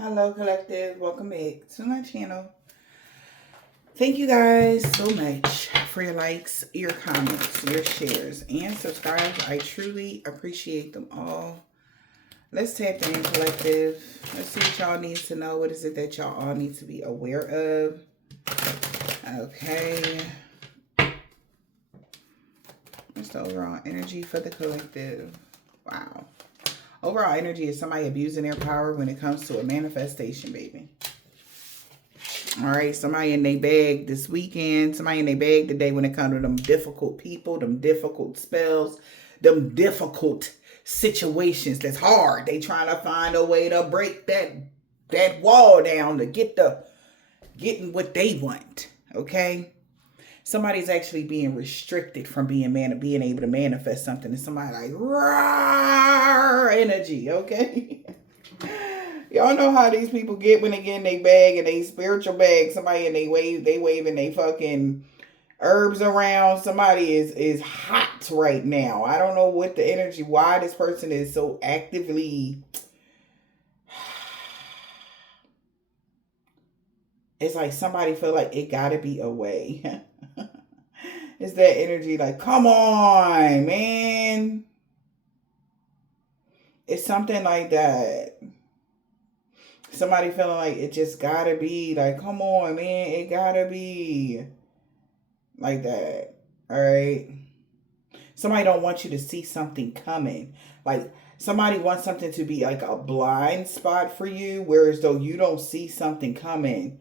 Hello, collective. Welcome back to my channel. Thank you guys so much for your likes, your comments, your shares, and subscribes. I truly appreciate them all. Let's tap in, collective. Let's see what y'all need to know. What is it that y'all all need to be aware of? Okay. What's the overall energy for the collective? Wow. Overall energy is somebody abusing their power when it comes to a manifestation, baby. All right, somebody in their bag this weekend, somebody in their bag today when it comes to them difficult people, them difficult spells, them difficult situations that's hard. They trying to find a way to break that wall down to getting what they want. Okay? Somebody's actually being restricted from being able to manifest something. And somebody like raw energy, okay? Y'all know how these people get when they get in their bag and they spiritual bag. Somebody and they waving they fucking herbs around. Somebody is hot right now. I don't know what the energy, why this person is so actively. It's like somebody feel like it gotta be a way. It's that energy like, come on, man. It's something like that. Somebody feeling like it just gotta be like, come on, man, it gotta be like that. All right. Somebody don't want you to see something coming. Like somebody wants something to be like a blind spot for you, whereas though you don't see something coming.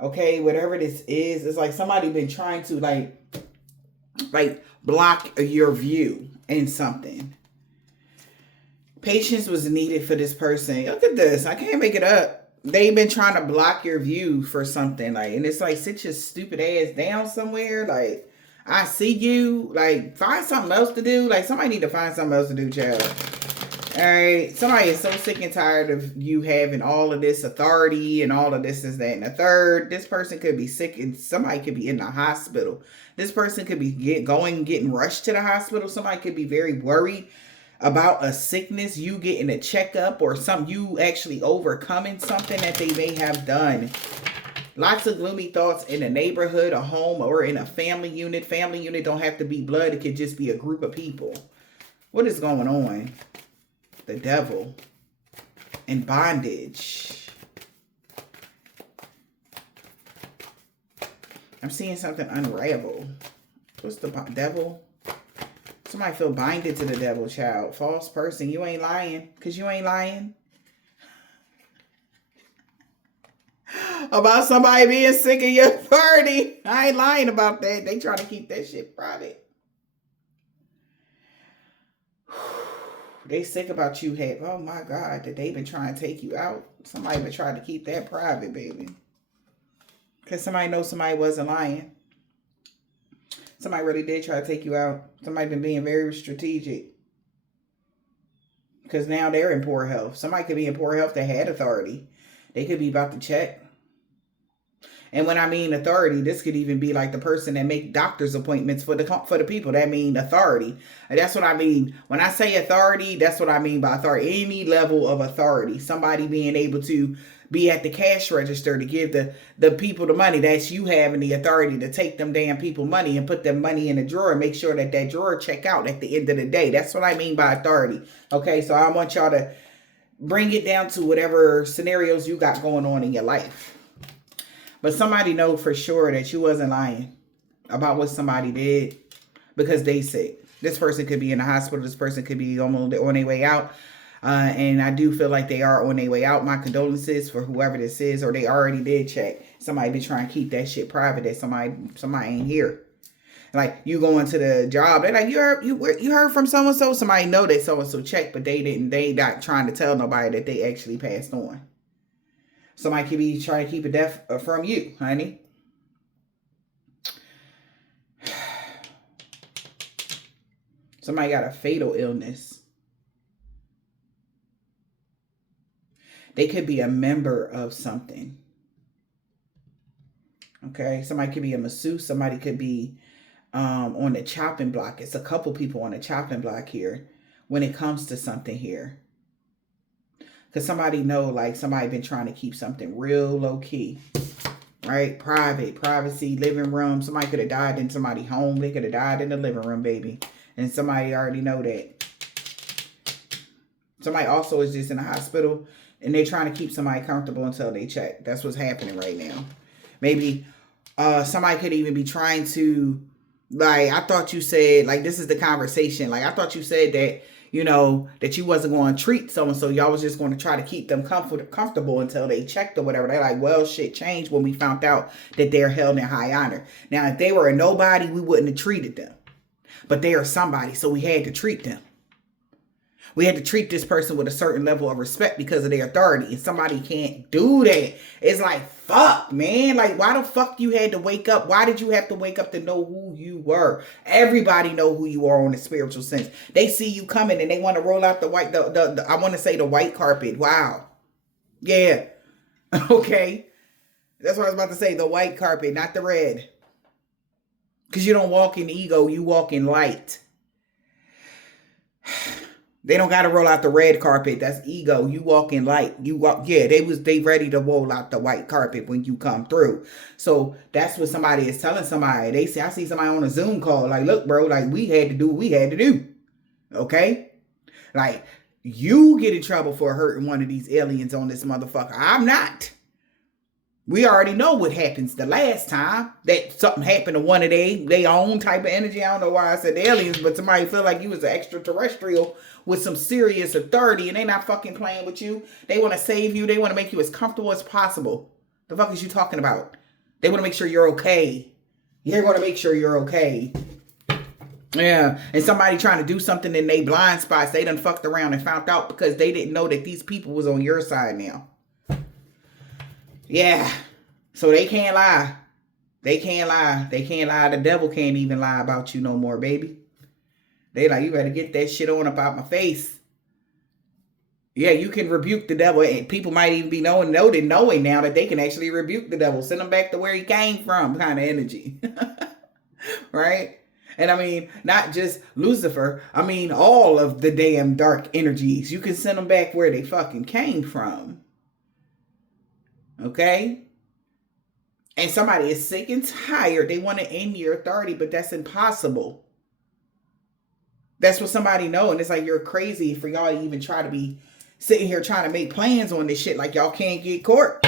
Okay, whatever this is, it's like somebody been trying to like block your view in something. Patience was needed for this person. Look at this. I can't make it up. They've been trying to block your view for something. Like, and it's like, sit your stupid ass down somewhere. Like, I see you. Like, find something else to do. Like, somebody need to find something else to do, child. All right. Somebody is so sick and tired of you having all of this authority and all of this, that, and the third. This person could be sick and somebody could be in the hospital. This person could be getting rushed to the hospital. Somebody could be very worried about a sickness, you getting a checkup or something, you actually overcoming something that they may have done. Lots of gloomy thoughts in a neighborhood, a home, or in a family unit. Family unit don't have to be blood. It could just be a group of people. What is going on? The devil in bondage. I'm seeing something unravel. What's the devil? Somebody feel binded to the devil, child. False person. You ain't lying. Because you ain't lying. About somebody being sick of your authority. I ain't lying about that. They trying to keep that shit private. They sick about you. Oh my God. That they been trying to take you out. Somebody been trying to keep that private, baby. Because somebody knows somebody wasn't lying. Somebody really did try to take you out. Somebody been being very strategic. Because now they're in poor health. Somebody could be in poor health that had authority. They could be about to check. And when I mean authority, this could even be like the person that make doctor's appointments for the people. That mean authority. And that's what I mean. When I say authority, that's what I mean by authority. Any level of authority. Somebody being able to be at the cash register to give the people the money. That's you having the authority to take them damn people money and put their money in a drawer and make sure that drawer check out at the end of the day. That's what I mean by authority. Okay, so I want y'all to bring it down to whatever scenarios you got going on in your life. But somebody know for sure that you wasn't lying about what somebody did because they sick. This person could be in the hospital. This person could be on their way out. And I do feel like they are on their way out. My condolences for whoever this is, or they already did check. Somebody been trying to keep that shit private that somebody ain't here. Like you going to the job, they're like, you heard from so and so. Somebody know that so and so checked, but they didn't. They not trying to tell nobody that they actually passed on. Somebody could be trying to keep it deaf from you, honey. Somebody got a fatal illness. They could be a member of something. Okay, somebody could be a masseuse. Somebody could be on the chopping block. It's a couple people on the chopping block here when it comes to something here. Because somebody know, like, somebody been trying to keep something real low key. Right? Privacy, living room. Somebody could have died in somebody's home. They could have died in the living room, baby. And somebody already know that. Somebody also is just in the hospital and they're trying to keep somebody comfortable until they check. That's what's happening right now. Maybe somebody could even be trying to, like, I thought you said, like, this is the conversation. Like, I thought you said that, you know, that you wasn't going to treat so-and-so. Y'all was just going to try to keep them comfortable until they checked or whatever. They're like, well, shit changed when we found out that they're held in high honor. Now, if they were a nobody, we wouldn't have treated them. But they are somebody, so we had to treat them. We had to treat this person with a certain level of respect because of their authority. And somebody can't do that. It's like, fuck, man. Like, why the fuck you had to wake up? Why did you have to wake up to know who you were? Everybody know who you are on a spiritual sense. They see you coming and they want to roll out the white, I want to say the white carpet. Wow. Yeah. Okay. That's what I was about to say. The white carpet, not the red. Because you don't walk in ego. You walk in light. They don't got to roll out the red carpet. That's ego. You walk in light. You walk. Yeah, they ready to roll out the white carpet when you come through. So that's what somebody is telling somebody. They say, I see somebody on a Zoom call. Like, look, bro, like we had to do what we had to do. Okay? Like, you get in trouble for hurting one of these aliens on this motherfucker. I'm not. We already know what happens the last time that something happened to one of they own type of energy. I don't know why I said aliens, but somebody feel like you was an extraterrestrial with some serious authority and they not fucking playing with you. They want to save you. They want to make you as comfortable as possible. The fuck is you talking about? They want to make sure you're okay. They're going to make sure you're okay. Yeah. And somebody trying to do something in their blind spots, they done fucked around and found out because they didn't know that these people was on your side now. Yeah. So they can't lie. They can't lie. They can't lie. The devil can't even lie about you no more, baby. They like, you better get that shit on about my face. Yeah, you can rebuke the devil. And people might even be knowing now that they can actually rebuke the devil. Send him back to where he came from kind of energy. Right? And I mean, not just Lucifer. I mean, all of the damn dark energies. You can send them back where they fucking came from. Okay? And somebody is sick and tired. They want to end your authority, but that's impossible. That's what somebody know. And it's like, you're crazy for y'all to even try to be sitting here trying to make plans on this shit. Like y'all can't get caught.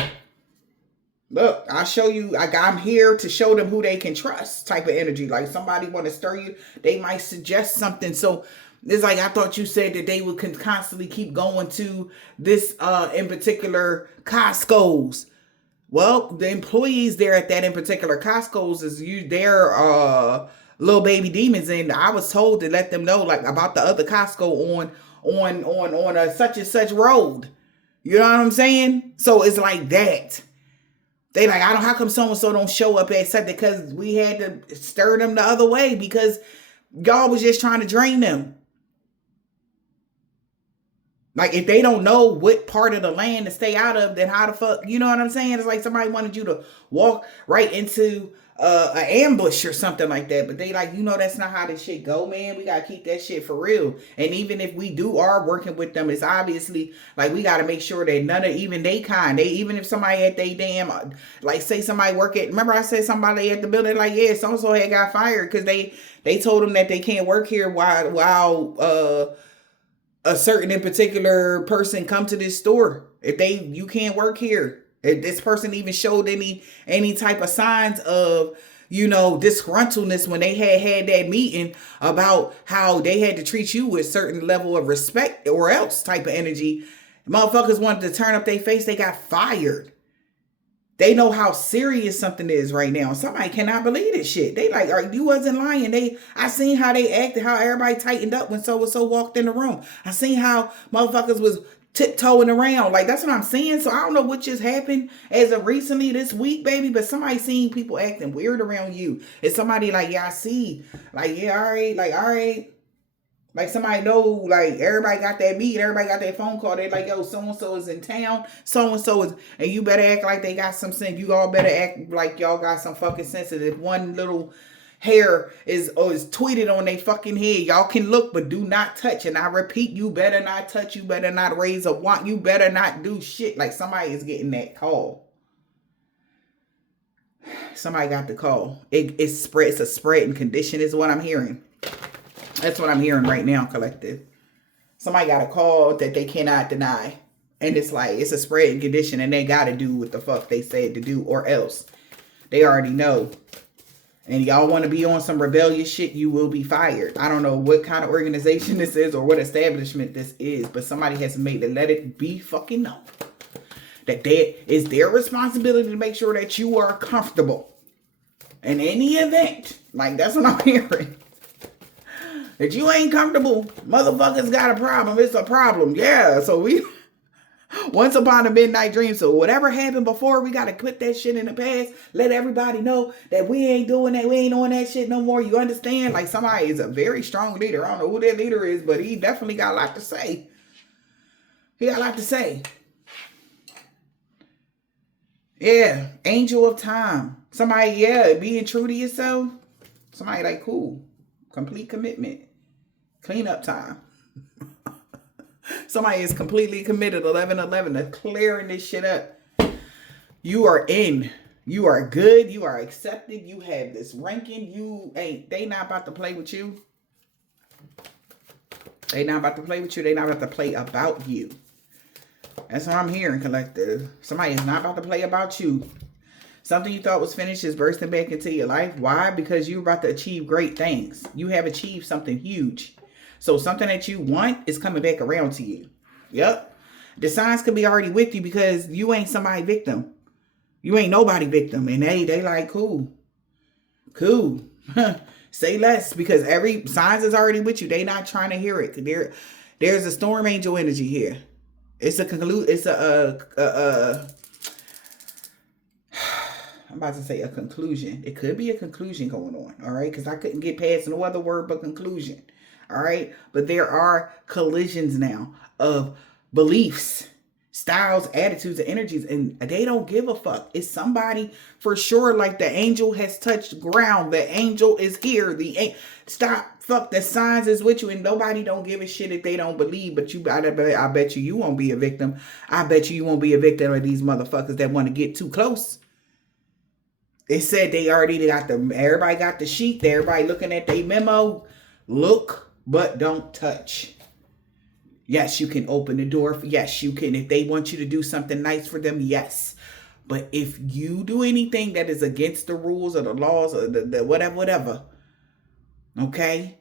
Look, I'll show you. I'm here to show them who they can trust type of energy. Like somebody want to stir you. They might suggest something. So it's like, I thought you said that they would constantly keep going to this in particular Costco's. Well, the employees there at that in particular Costco's is they're little baby demons, and I was told to let them know like about the other Costco on a such and such road. You know what I'm saying? So it's like that. They like, how come so and so don't show up at such, because we had to stir them the other way because y'all was just trying to drain them. Like, if they don't know what part of the land to stay out of, then how the fuck, you know what I'm saying? It's like somebody wanted you to walk right into an ambush or something like that. But they like, that's not how this shit go, man. We got to keep that shit for real. And even if we are working with them, it's obviously like we got to make sure that none of even they kind. Even if somebody at they damn, like say somebody remember I said somebody at the building, like, yeah, so-and-so had got fired because they told them that they can't work here while a certain in particular person come to this store. You can't work here. If this person even showed any type of signs of, disgruntledness when they had that meeting about how they had to treat you with certain level of respect or else type of energy, motherfuckers wanted to turn up their face, they got fired. They know how serious something is right now. Somebody cannot believe this shit. They like, you wasn't lying. I seen how they acted, how everybody tightened up when so-and-so walked in the room. I seen how motherfuckers was tiptoeing around. Like, that's what I'm saying. So I don't know what just happened as of recently this week, baby, but somebody seen people acting weird around you. It's somebody like, yeah, I see. Like, yeah, all right. Like somebody know, like everybody got that meet, everybody got that phone call. They're like, yo, so-and-so is in town, so-and-so is, and you better act like they got some sense. You all better act like y'all got some fucking sense. If one little hair is tweeted on their fucking head. Y'all can look, but do not touch. And I repeat, you better not touch. You better not raise a wand. You better not do shit. Like somebody is getting that call. Somebody got the call. It's spread. It's a spreading condition is what I'm hearing. That's what I'm hearing right now, collective. Somebody got a call that they cannot deny. And it's like, it's a spreading condition and they got to do what the fuck they said to do or else. They already know. And y'all want to be on some rebellious shit, you will be fired. I don't know what kind of organization this is or what establishment this is, but somebody has made to let it be fucking known that it's their responsibility to make sure that you are comfortable. In any event, like that's what I'm hearing. If you ain't comfortable, motherfuckers got a problem. It's a problem. Yeah, so we... Once upon a midnight dream. So whatever happened before, we got to put that shit in the past. Let everybody know that we ain't doing that. We ain't on that shit no more. You understand? Like somebody is a very strong leader. I don't know who that leader is, but he definitely got a lot to say. He got a lot to say. Yeah. Angel of time. Somebody, yeah, being true to yourself. Somebody like, cool. Complete commitment. Clean up time. Somebody is completely committed 11/11 to clearing this shit up. You are in. You are good. You are accepted. You have this ranking. They not about to play with you. They not about to play with you. They not about to play about you. That's what I'm hearing, collective. Somebody is not about to play about you. Something you thought was finished is bursting back into your life. Why? Because you're about to achieve great things. You have achieved something huge. So something that you want is coming back around to you. Yep. The signs could be already with you because you ain't somebody victim. You ain't nobody victim. And they like, cool. Cool. Say less because every signs is already with you. They not trying to hear it. There's a storm angel energy here. It's a I'm about to say a conclusion. It could be a conclusion going on. All right. Because I couldn't get past no other word but conclusion. All right. But there are collisions now of beliefs, styles, attitudes, and energies. And they don't give a fuck. It's somebody for sure. Like the angel has touched ground. The angel is here. Stop. Fuck. The signs is with you. And nobody don't give a shit if they don't believe. But I bet you won't be a victim. I bet you won't be a victim of these motherfuckers that want to get too close. They said they already got everybody got the sheet. Everybody looking at their memo. Look. But don't touch. Yes, you can open the door. Yes, you can. If they want you to do something nice for them, yes. But if you do anything that is against the rules or the laws or the whatever, okay?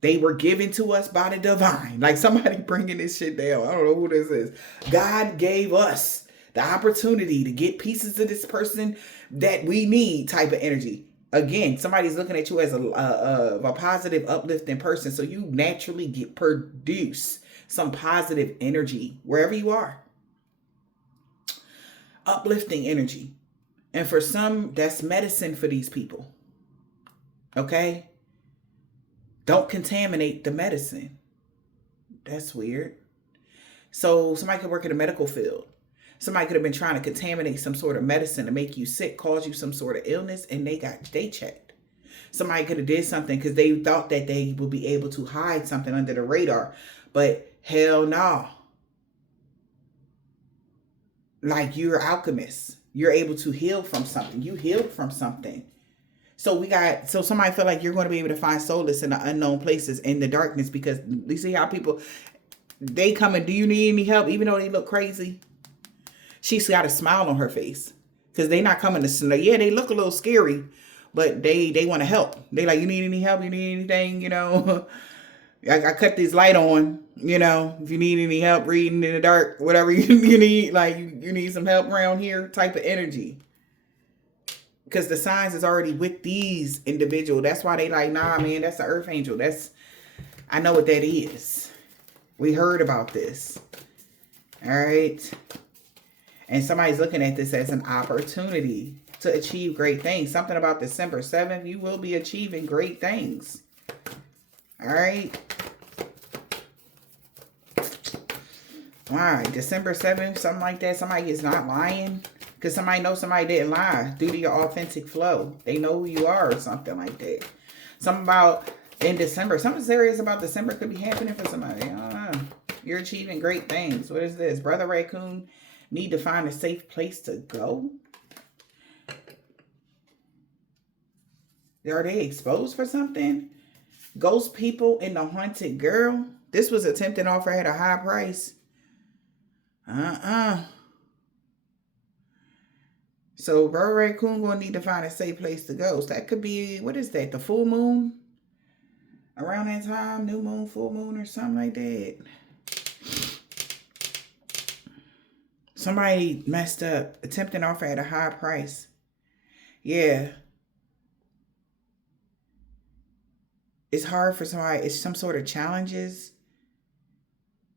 They were given to us by the divine. Like somebody bringing this shit down. I don't know who this is. God gave us the opportunity to get pieces of this person that we need type of energy. Again, somebody's looking at you as a positive, uplifting person. So you naturally produce some positive energy wherever you are. Uplifting energy. And for some, that's medicine for these people. Okay? Don't contaminate the medicine. That's weird. So somebody could work in the medical field. Somebody could have been trying to contaminate some sort of medicine to make you sick, cause you some sort of illness, and they checked. Somebody could have did something because they thought that they would be able to hide something under the radar. But hell no. Like you're alchemists. You're able to heal from something. You healed from something. So somebody feel like you're going to be able to find solace in the unknown places in the darkness because you see how people, they come and do you need any help even though they look crazy? She's got a smile on her face because they not coming to, yeah, they look a little scary, but they want to help. They like, you need any help? You need anything? You know, I cut this light on, you know, if you need any help reading in the dark, whatever you need, like you need some help around here type of energy. Because the signs is already with these individuals. That's why they like, nah, man, that's the earth angel. I know what that is. We heard about this. All right. And somebody's looking at this as an opportunity to achieve great things. Something about December 7th, you will be achieving great things. All right. All right. December 7th, something like that. Somebody is not lying Because somebody knows somebody didn't lie due to your authentic flow. They know who you are or something like that. Something about in December. Something serious about December could be happening for somebody. I don't know. You're achieving great things. What is this? Brother Raccoon need to find a safe place to go? Are they exposed for something? Ghost people in the haunted girl. This was a tempting offer at a high price. So Brother Raccoon gonna need to find a safe place to go. So that could be, what is that? The full moon? Around that time, new moon, full moon, or something like that. Somebody messed up. A tempting offer at a high price. Yeah. It's hard for somebody. It's some sort of challenges.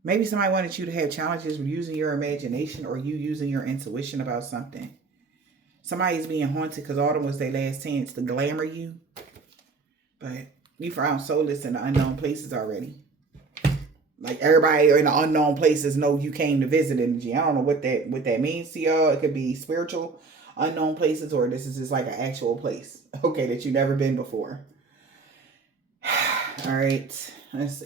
Maybe somebody wanted you to have challenges with using your imagination or you using your intuition about something. Somebody's being haunted because autumn was their last chance to glamour you. But you found solace in the unknown places already. Like everybody in the unknown places know you came to visit energy. I don't know what that means to y'all. It could be spiritual unknown places, or this is just like an actual place, okay, that you've never been before. All right, let's see.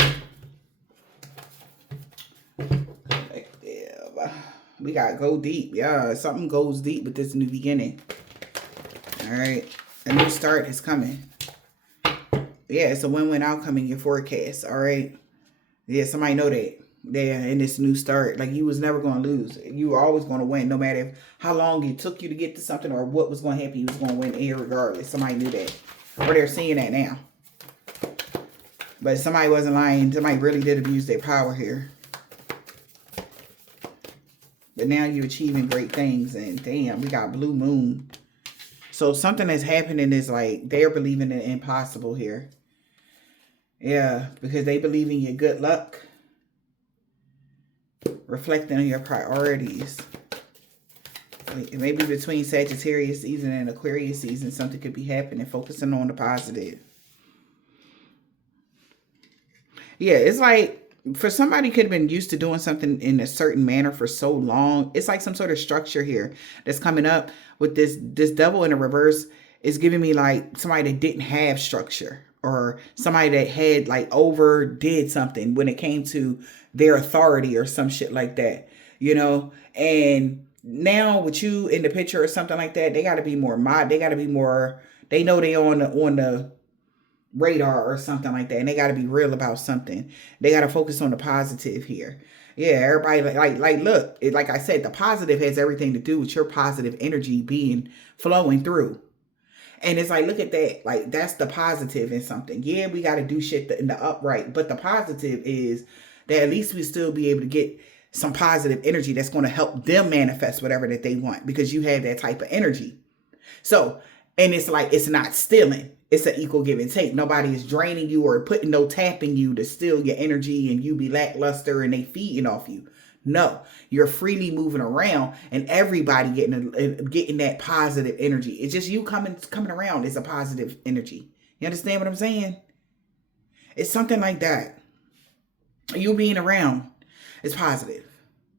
Collective. We got go deep. Yeah, something goes deep with this new beginning. All right, a new start is coming. Yeah, it's a win-win outcome in your forecast. All right. Yeah, somebody know that. They're in this new start. Like, you was never going to lose. You were always going to win, no matter how long it took you to get to something or what was going to happen. You was going to win irregardless. Somebody knew that. Or they're seeing that now. But somebody wasn't lying. Somebody really did abuse their power here. But now you're achieving great things. And damn, we got blue moon. So something that's happening is like they're believing in the impossible here. Yeah, because they believe in your good luck. Reflecting on your priorities. Maybe between Sagittarius season and Aquarius season, something could be happening. Focusing on the positive. Yeah, it's like for somebody could have been used to doing something in a certain manner for so long. It's like some sort of structure here that's coming up with this devil in the reverse is giving me like somebody that didn't have structure. Or somebody that had like overdid something when it came to their authority or some shit like that, you know? And now with you in the picture or something like that, they got to be more they got to be more, they know they on the radar or something like that. And they got to be real about something. They got to focus on the positive here. Yeah, everybody like look, like I said, the positive has everything to do with your positive energy flowing through. And it's like, look at that. Like, that's the positive in something. Yeah, we got to do shit in the upright. But the positive is that at least we still be able to get some positive energy that's going to help them manifest whatever that they want. Because you have that type of energy. So, and it's like, it's not stealing. It's an equal give and take. Nobody is draining you or putting no tapping you to steal your energy and you be lackluster and they feeding off you. No, you're freely moving around and everybody getting that positive energy. It's just you coming around is a positive energy. You understand what I'm saying? It's something like that. You being around is positive,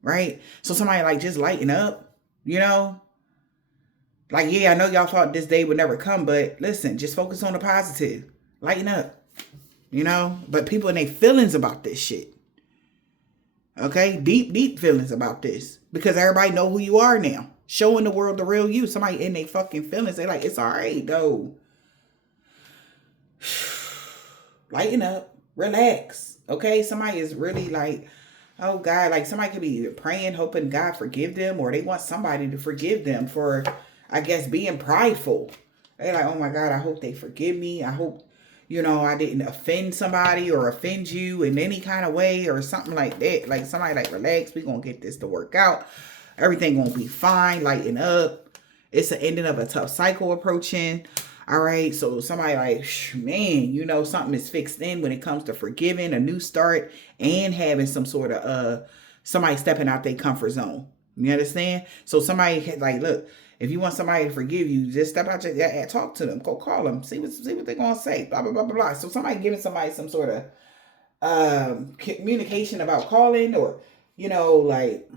right? So somebody like just lighten up, you know? Like, yeah, I know y'all thought this day would never come, but listen, just focus on the positive. Lighten up, you know? But people in their feelings about this shit. Okay, deep feelings about this because everybody know who you are now. Showing the world the real you. Somebody in their fucking feelings, they like, it's all right, though. Lighten up, relax. Okay, somebody is really like, oh God, like somebody could be praying, hoping God forgive them, or they want somebody to forgive them for, I guess, being prideful. They're like, oh my God, I hope they forgive me. I hope, you know, I didn't offend somebody or offend you in any kind of way or something like that. Like somebody like, relax, we gonna get this to work out. Everything gonna be fine, lighten up. It's the ending of a tough cycle approaching. All right, so somebody like, man, you know, something is fixed in when it comes to forgiving, a new start, and having some sort of, somebody stepping out their comfort zone. You understand? So somebody like, look, if you want somebody to forgive you, just step out and talk to them. Go call them. See what they're going to say. Blah, blah, blah, blah, blah. So somebody giving somebody some sort of communication about calling or, you know, like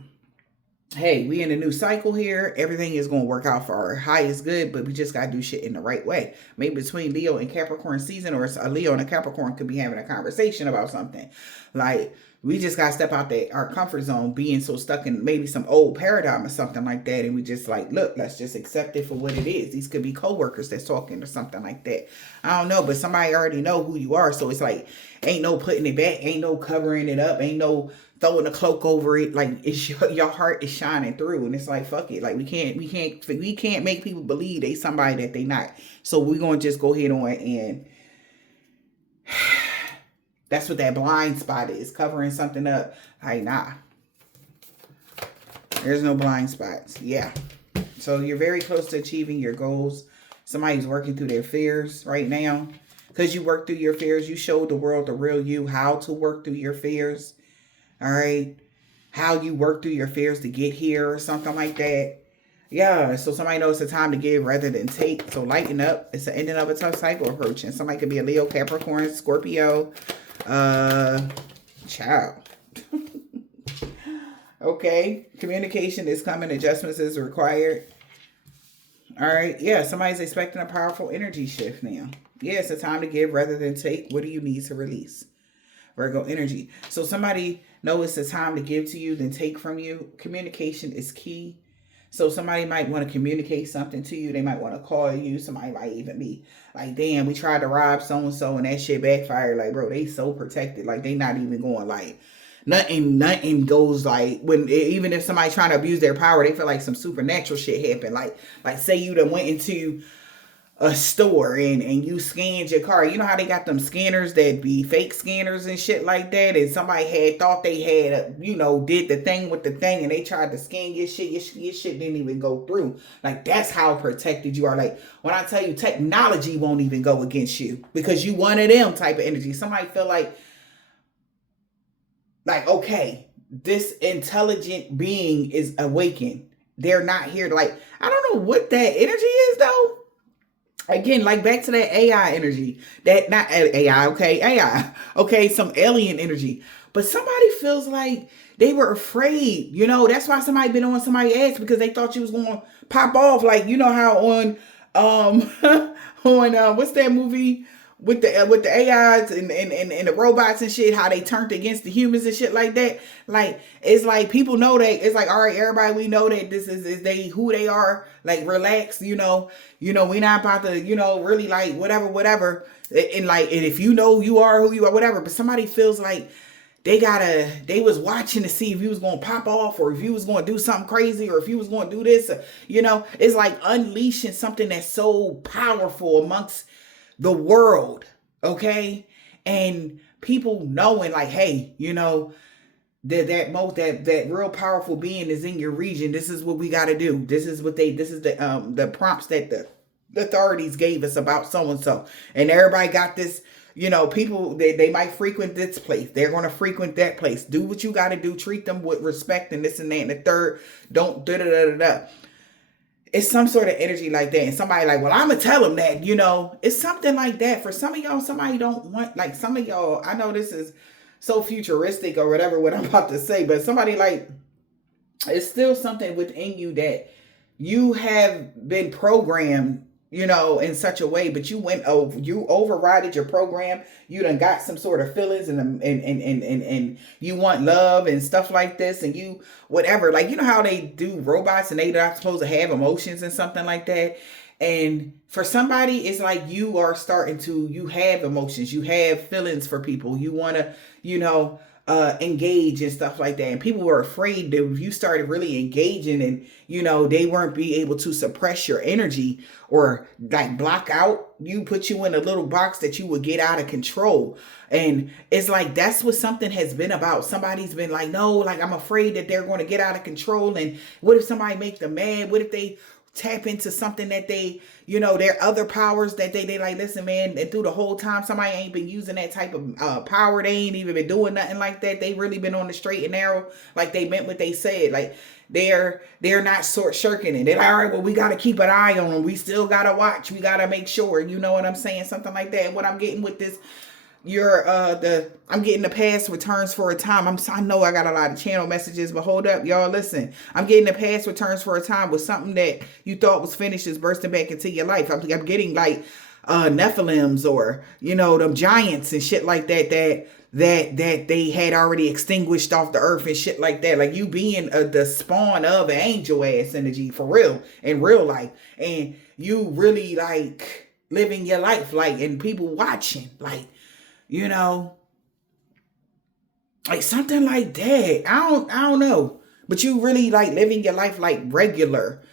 hey, we in a new cycle here. Everything is going to work out for our highest good, but we just got to do shit in the right way. Maybe between Leo and Capricorn season, or a Leo and a Capricorn could be having a conversation about something. Like, we just got to step out our comfort zone, being so stuck in maybe some old paradigm or something like that. And we just like, look, let's just accept it for what it is. These could be coworkers that's talking or something like that. I don't know, but somebody already know who you are. So it's like, ain't no putting it back. Ain't no covering it up. Ain't no throwing a cloak over it. Like, it's your heart is shining through, and it's like, fuck it. Like, we can't make people believe they somebody that they not. So we're gonna just go ahead on, and that's what that blind spot is, covering something up. Like, nah, there's no blind spots. Yeah. So you're very close to achieving your goals. Somebody's working through their fears right now. Because you work through your fears, you showed the world the real you, how to work through your fears. All right. How you work through your fears to get here or something like that. Yeah. So somebody knows it's a time to give rather than take. So lighten up. It's the ending of a tough cycle approaching. Somebody could be a Leo, Capricorn, Scorpio. Child. Okay. Communication is coming. Adjustments is required. All right. Yeah. Somebody's expecting a powerful energy shift now. Yeah. It's a time to give rather than take. What do you need to release? Virgo energy. So somebody knows it's a time to give to you than take from you. Communication is key. So somebody might want to communicate something to you. They might want to call you. Somebody might even be like, damn, we tried to rob so-and-so and that shit backfired. Like, bro, they so protected. Like, they not even going like, nothing goes like, even if somebody trying to abuse their power, they feel like some supernatural shit happened. Like say you done went into a store and you scanned your car. You know how they got them scanners that be fake scanners and shit like that, and somebody had thought they had did the thing with the thing, and they tried to scan your shit. Your shit didn't even go through. Like, that's how protected you are. Like, when I tell you, technology won't even go against you because you one of them type of energy. Somebody feel like okay, this intelligent being is awakened. They're not here to, like, I don't know what that energy is though. Again, like, back to that AI energy. That, not AI, okay? AI. Okay, some alien energy. But somebody feels like they were afraid. That's why somebody been on somebody's ass, because they thought you was going to pop off. Like, you know how on, what's that movie with the AIs and the robots and shit, how they turned against the humans and shit like that. Like, it's like people know that it's like, all right, everybody, we know that this is they who they are. Like, relax, we not about to, really like whatever. And if you know you are who you are, whatever. But somebody feels like they was watching to see if you was going to pop off, or if you was going to do something crazy, or if you was going to do this, it's like unleashing something that's so powerful amongst the world. Okay. And people knowing like, hey, that real powerful being is in your region. This is what we got to do. This is the prompts that the authorities gave us about so-and-so. And everybody got this, people, they might frequent this place. They're going to frequent that place. Do what you got to do. Treat them with respect and this and that and the third. Don't da-da-da-da-da. It's some sort of energy like that. And somebody like, well, I'm going to tell them that, it's something like that. For some of y'all, somebody don't want, like, some of y'all, I know this is so futuristic or whatever, what I'm about to say, but somebody like, it's still something within you that you have been programmed, in such a way, but you overrided your program. You done got some sort of feelings and you want love and stuff like this, and you whatever, like, how they do robots and they not supposed to have emotions and something like that. And for somebody, it's like you have emotions, you have feelings for people, you want to, engage and stuff like that. And people were afraid that if you started really engaging and, they weren't be able to suppress your energy or like block out, put you in a little box that you would get out of control. And it's like, that's what something has been about. Somebody's been like, no, like, I'm afraid that they're going to get out of control. And what if somebody make them mad? What if they tap into something that they, their other powers that they like, listen, man, and through the whole time, somebody ain't been using that type of power. They ain't even been doing nothing like that. They really been on the straight and narrow. Like, they meant what they said. Like, they're not shirking it. They're like, all right, well, we got to keep an eye on them. We still got to watch. We got to make sure, you know what I'm saying? Something like that. And what I'm getting with this I'm getting the past returns for a time. I know I got a lot of channel messages, but hold up, y'all, listen. I'm getting the past returns for a time with something that you thought was finished is bursting back into your life. I'm getting like Nephilims, or them giants and shit like that they had already extinguished off the earth and shit like that. Like you being the spawn of an angel ass energy for real in real life, and you really like living your life, like, and people watching, like, like something like that. I don't know, but you really like living your life like regular.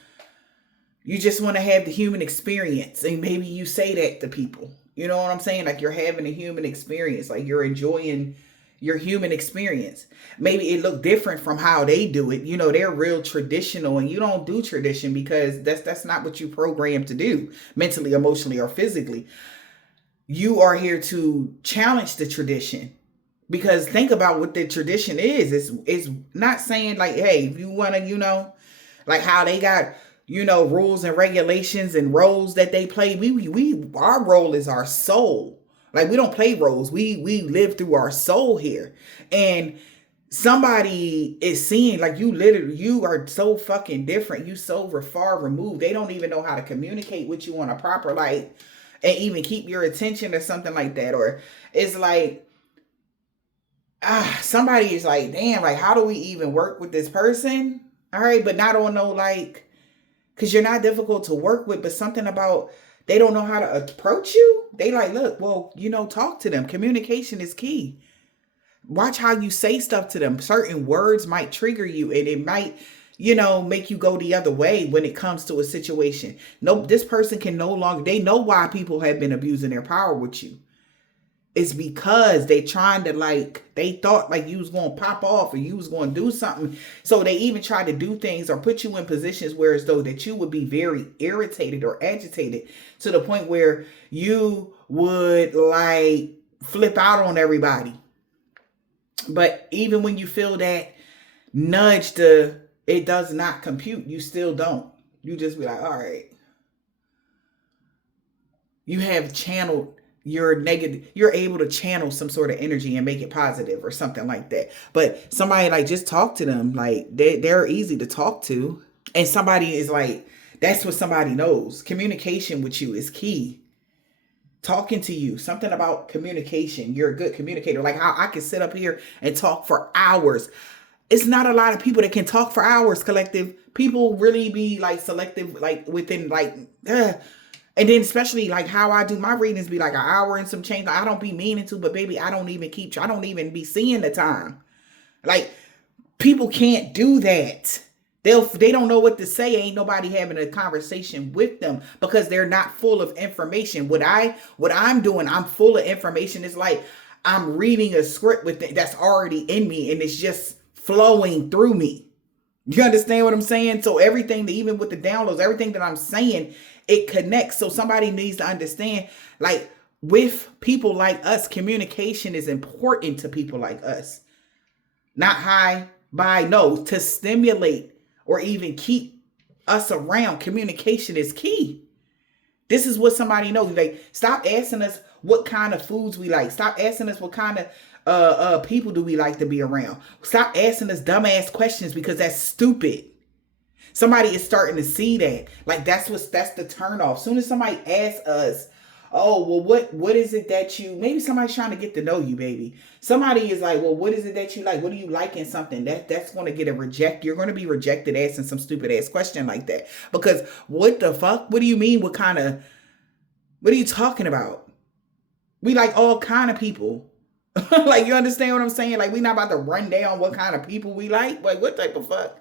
You just want to have the human experience, and maybe you say that to people. You know what I'm saying? Like you're having a human experience, like you're enjoying your human experience. Maybe it look different from how they do it. They're real traditional, and you don't do tradition because that's not what you programmed to do mentally, emotionally, or physically. You are here to challenge the tradition, because think about what the tradition is. It's not saying like, hey, if you want to, like how they got, rules and regulations and roles that they play. Our role is our soul. Like we don't play roles. We live through our soul here. And somebody is seeing like you are so fucking different. You so far removed. They don't even know how to communicate with you on a proper, like, and even keep your attention or something like that. Or it's like, somebody is like, damn, like how do we even work with this person? All right, but not on no like, because you're not difficult to work with, but something about they don't know how to approach you. They like, look, well, talk to them. Communication is key. Watch how you say stuff to them. Certain words might trigger you, and it might, make you go the other way when it comes to a situation. No, this person can no longer, they know why people have been abusing their power with you. It's because they trying to they thought like you was going to pop off or you was going to do something. So they even try to do things or put you in positions where as though that you would be very irritated or agitated to the point where you would like flip out on everybody. But even when you feel that nudge it does not compute, you still don't. You just be like, all right. You have channeled your negative, you're able to channel some sort of energy and make it positive or something like that. But somebody like just talk to them, like they're easy to talk to. And somebody is like, that's what somebody knows. Communication with you is key. Talking to you, something about communication. You're a good communicator. Like how I can sit up here and talk for hours. It's not a lot of people that can talk for hours, collective. People really be like selective, like within like, and then especially like how I do my readings be like an hour and some change. I don't be meaning to, but baby, I don't even be seeing the time. Like people can't do that. They don't know what to say. Ain't nobody having a conversation with them because they're not full of information. What I'm doing, I'm full of information. It's like I'm reading a script that's already in me and it's just flowing through me. You understand what I'm saying? So everything, even with the downloads, everything that I'm saying, it connects. So somebody needs to understand, like with people like us, communication is important to people like us. Not to stimulate or even keep us around. Communication is key. This is what somebody knows. Like, stop asking us what kind of foods we like. Stop asking us what kind of people do we like to be around. Stop asking us dumbass questions because that's stupid. Somebody is starting to see that. Like that's the turn off. Soon as somebody asks us, oh, well, what is it that you, maybe somebody's trying to get to know you, baby. Somebody is like, well, what is it that you like? What do you like in something? That's going to get a reject. You're going to be rejected asking some stupid ass question like that. Because what the fuck? What do you mean? What are you talking about? We like all kind of people. Like, you understand what I'm saying? Like, we not about to run down what kind of people we like. Like, what type of fuck?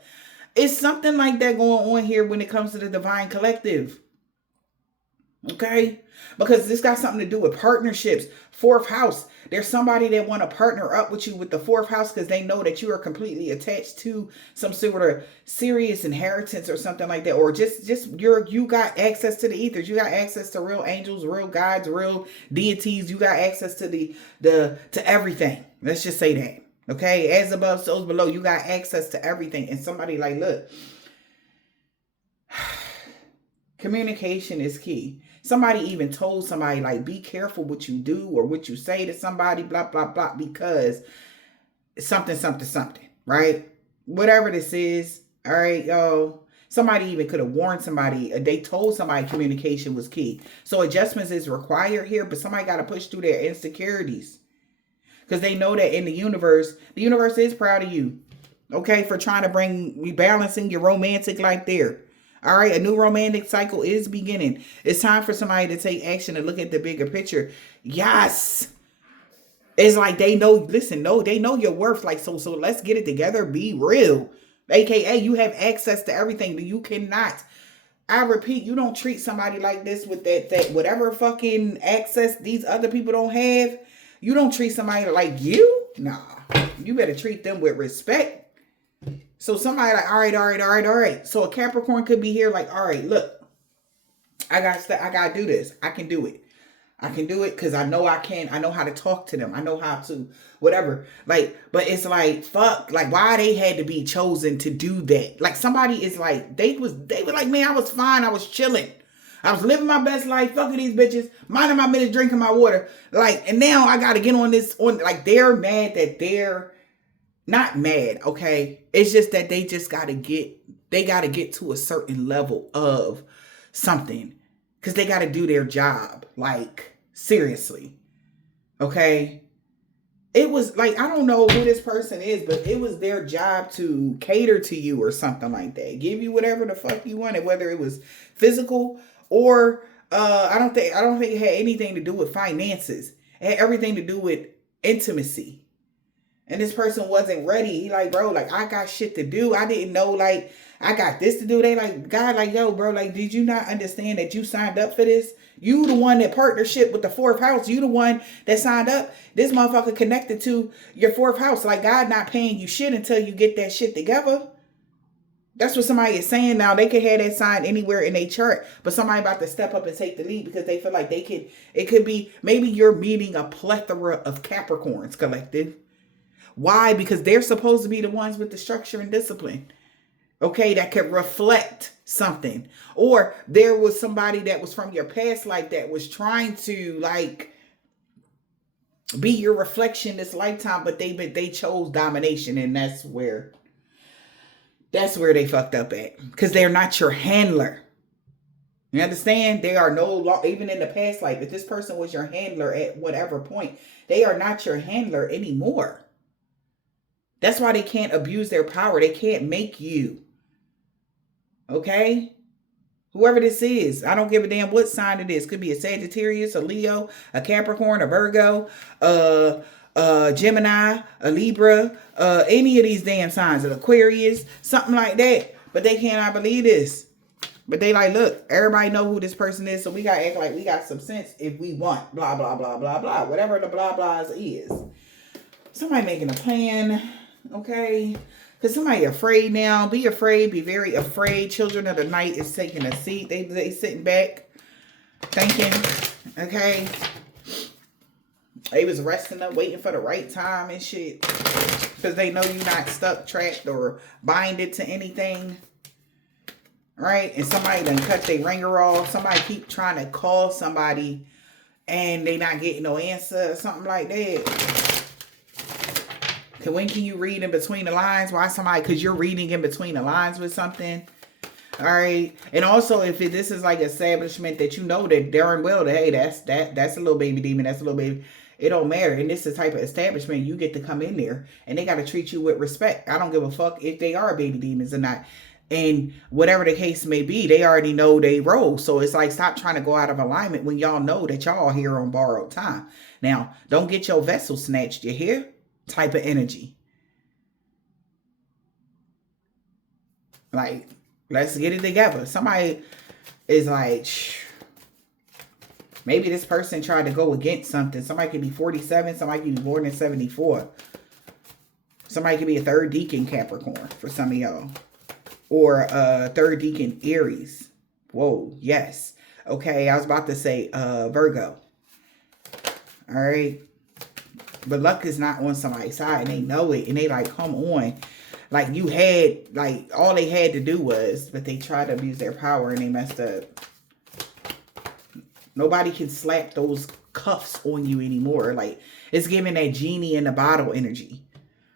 It's something like that going on here when it comes to the Divine Collective. Okay? Because this got something to do with partnerships. Fourth house. There's somebody that want to partner up with you with the fourth house because they know that you are completely attached to some sort of serious inheritance or something like that. Or just you got access to the ethers. You got access to real angels, real guides, real deities. You got access to to everything. Let's just say that. Okay? As above, so below. You got access to everything. And somebody like, look, Communication is key. Somebody even told somebody, like, be careful what you do or what you say to somebody, blah, blah, blah, because something, something, something, right? Whatever this is, all right, yo. Somebody even could have warned somebody. They told somebody communication was key. So adjustments is required here, but somebody got to push through their insecurities. Because they know that in the universe is proud of you. Okay, for trying to bring rebalancing your romantic life there. All right, a new romantic cycle is beginning. It's time for somebody to take action and look at the bigger picture. Yes. It's like they know, listen, no, they know your worth. Like, so let's get it together. Be real. AKA, you have access to everything. You cannot, I repeat, you don't treat somebody like this with that whatever fucking access these other people don't have. You don't treat somebody like you. Nah, you better treat them with respect. So somebody like, all right. So a Capricorn could be here like, all right, look, I got to do this. I can do it. I can do it because I know I can. I know how to talk to them. I know how to whatever. Like, but it's like, fuck, like why they had to be chosen to do that. Like somebody is like, they were like, man, I was fine. I was chilling. I was living my best life, fucking these bitches, minding my business, drinking my water. Like, and now I got to get on this, like they're mad that they're not mad, okay? It's just that they just got to get to a certain level of something because they got to do their job. Like, seriously, okay? It was like, I don't know who this person is, but it was their job to cater to you or something like that. Give you whatever the fuck you wanted, whether it was physical or I don't think it had anything to do with finances. It had everything to do with intimacy. And this person wasn't ready. He like, bro, like, I got shit to do. I didn't know, like, I got this to do. They like, God, like, yo, bro, like, did you not understand that you signed up for this? You the one that partnership with the fourth house. You the one that signed up. This motherfucker connected to your fourth house. Like, God not paying you shit until you get that shit together. That's what somebody is saying now. They could have that sign anywhere in their chart, but somebody about to step up and take the lead because they feel like they could. It could be, maybe you're meeting a plethora of Capricorns, collective. Why? Because they're supposed to be the ones with the structure and discipline. Okay, that could reflect something. Or there was somebody that was from your past life that was trying to like be your reflection this lifetime, but they chose domination, and that's where they fucked up at. Because they're not your handler. You understand? They are no longer, even in the past life, if this person was your handler at whatever point, they are not your handler anymore. That's why they can't abuse their power. They can't make you. Okay? Whoever this is, I don't give a damn what sign it is. Could be a Sagittarius, a Leo, a Capricorn, a Virgo, a Gemini, a Libra, any of these damn signs, an Aquarius, something like that. But they cannot believe this. But they like, look, everybody know who this person is, so we gotta act like we got some sense if we want. Blah, blah, blah, blah, blah. Whatever the blah, blahs is. Somebody making a plan. Okay, because somebody afraid now. Be afraid. Be very afraid. Children of the night is taking a seat. They sitting back, thinking. Okay, they was resting up, waiting for the right time and shit, because they know you're not stuck, trapped, or binded to anything. Right? And somebody done cut their ringer off. Somebody keep trying to call somebody, and they not getting no answer or something like that. When can you read in between the lines? Why somebody? Because you're reading in between the lines with something. All right. And also, if this is like establishment that you know that darn well that, hey, that's a little baby demon. That's a little baby. It don't matter. And this is the type of establishment you get to come in there. And they got to treat you with respect. I don't give a fuck if they are baby demons or not. And whatever the case may be, they already know they role. So it's like, stop trying to go out of alignment when y'all know that y'all here on borrowed time. Now, don't get your vessel snatched. You hear? Type of energy. Like, let's get it together. Somebody is like, maybe this person tried to go against something. Somebody could be 47. Somebody could be born in 74. Somebody could be a third deacon Capricorn for some of y'all. Or a third deacon Aries. Whoa, yes. Okay, I was about to say Virgo. All right. But luck is not on somebody's side, and they know it, and they like, come on. Like, you had, like, all they had to do was, but they tried to abuse their power, and they messed up. Nobody can slap those cuffs on you anymore. Like, it's giving that genie in the bottle energy.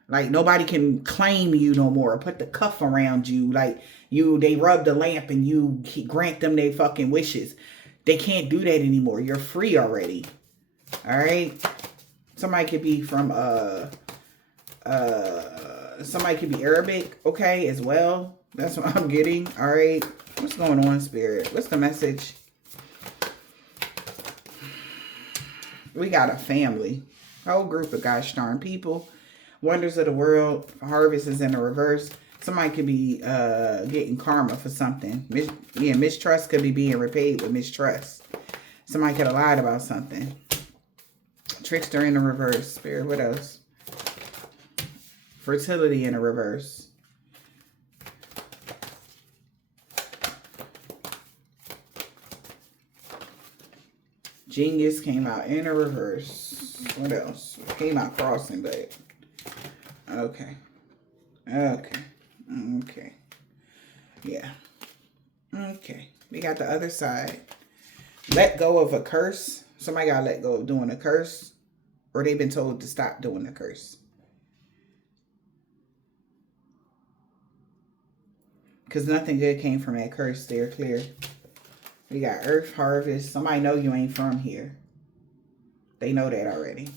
Like, nobody can claim you no more. Put the cuff around you. Like, they rub the lamp and you grant them their fucking wishes. They can't do that anymore. You're free already. All right? Somebody could be from, somebody could be Arabic, okay, as well. That's what I'm getting. All right. What's going on, Spirit? What's the message? We got a family. A whole group of gosh darn people. Wonders of the world. Harvest is in the reverse. Somebody could be getting karma for something. Mistrust could be being repaid with mistrust. Somebody could have lied about something. Trickster in the reverse. Spirit, what else? Fertility in the reverse. Genius came out in a reverse. What else? Came out crossing, but okay. Okay. Yeah. Okay. We got the other side. Let go of a curse. Somebody got to let go of doing a curse. Or they've been told to stop doing the curse. Because nothing good came from that curse. They're clear. We got Earth, Harvest. Somebody know you ain't from here. They know that already.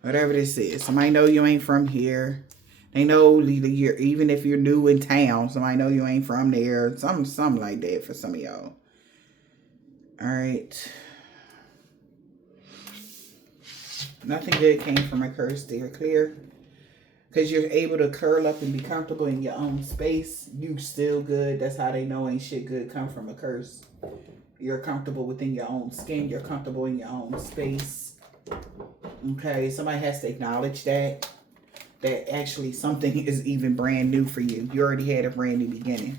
Whatever this is. Somebody know you ain't from here. They know even if you're new in town, somebody know you ain't from there. Something like that for some of y'all. All right. Nothing good came from a curse. They're clear. Because you're able to curl up and be comfortable in your own space. You still good. That's how they know ain't shit good come from a curse. You're comfortable within your own skin. You're comfortable in your own space. Okay, somebody has to acknowledge that. That actually something is even brand new for you. You already had a brand new beginning.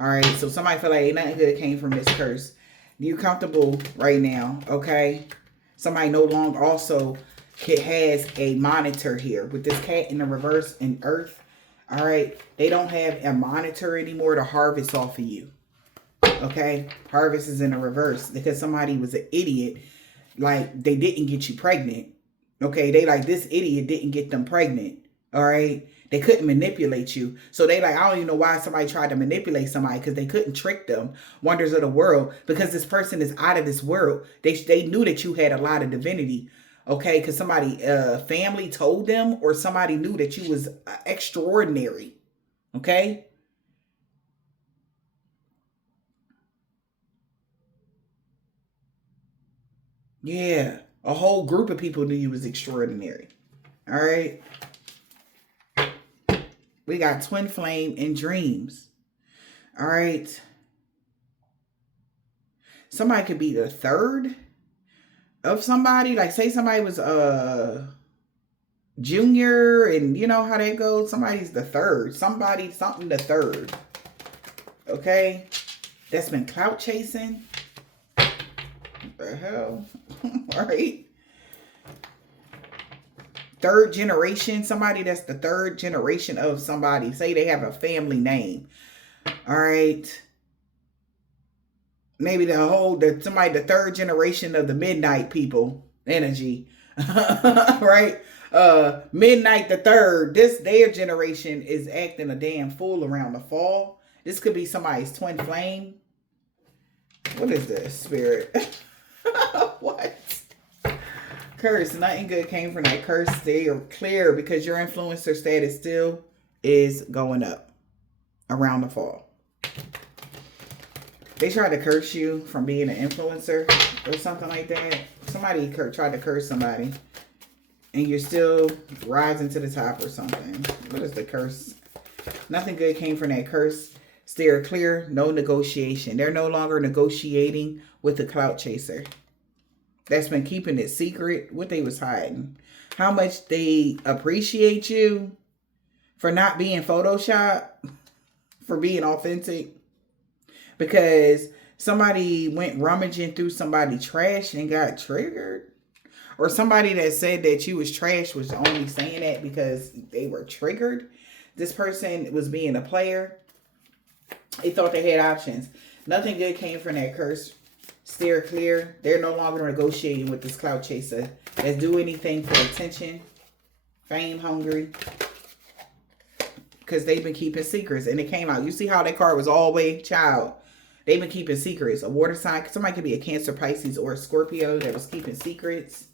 All right, so somebody feel like ain't nothing good came from this curse. You comfortable right now, okay? Somebody no longer also has a monitor here with this cat in the reverse and Earth. All right, they don't have a monitor anymore to harvest off of you. Okay, harvest is in the reverse because somebody was an idiot. Like, they didn't get you pregnant. Okay, they like, this idiot didn't get them pregnant. All right, they couldn't manipulate you. So they like, I don't even know why somebody tried to manipulate somebody, because they couldn't trick them. Wonders of the world, because this person is out of this world. They knew that you had a lot of divinity. Okay, because somebody, family told them, or somebody knew that you was extraordinary. Okay. Yeah, a whole group of people knew you was extraordinary. All right. We got twin flame and dreams. All right. Somebody could be the third of somebody. Like, say somebody was junior, and you know how that goes. Somebody's the third. Something the third. Okay. That's been clout chasing. What the hell? All right. Third generation. Somebody that's the third generation of somebody. Say they have a family name. All right. Maybe the third generation of the Midnight people energy. Right? Midnight the third. Their generation is acting a damn fool around the fall. This could be somebody's twin flame. What is this, Spirit? What? Curse. Nothing good came from that curse. They are clear because your influencer status still is going up around the fall. They tried to curse you from being an influencer or something like that. Somebody tried to curse somebody, and you're still rising to the top or something. What is the curse? Nothing good came from that curse. Steer clear. No negotiation. They're no longer negotiating with the clout chaser. That's been keeping it secret. What they was hiding. How much they appreciate you for not being Photoshop, for being authentic. Because somebody went rummaging through somebody's trash and got triggered. Or somebody that said that you was trash was only saying that because they were triggered. This person was being a player. They thought they had options. Nothing good came from that curse. Steer clear. They're no longer negotiating with this clout chaser. Let's do anything for attention. Fame hungry. Because they've been keeping secrets. And it came out. You see how that card was always child. They've been keeping secrets. A water sign. Somebody could be a Cancer, Pisces, or a Scorpio that was keeping secrets.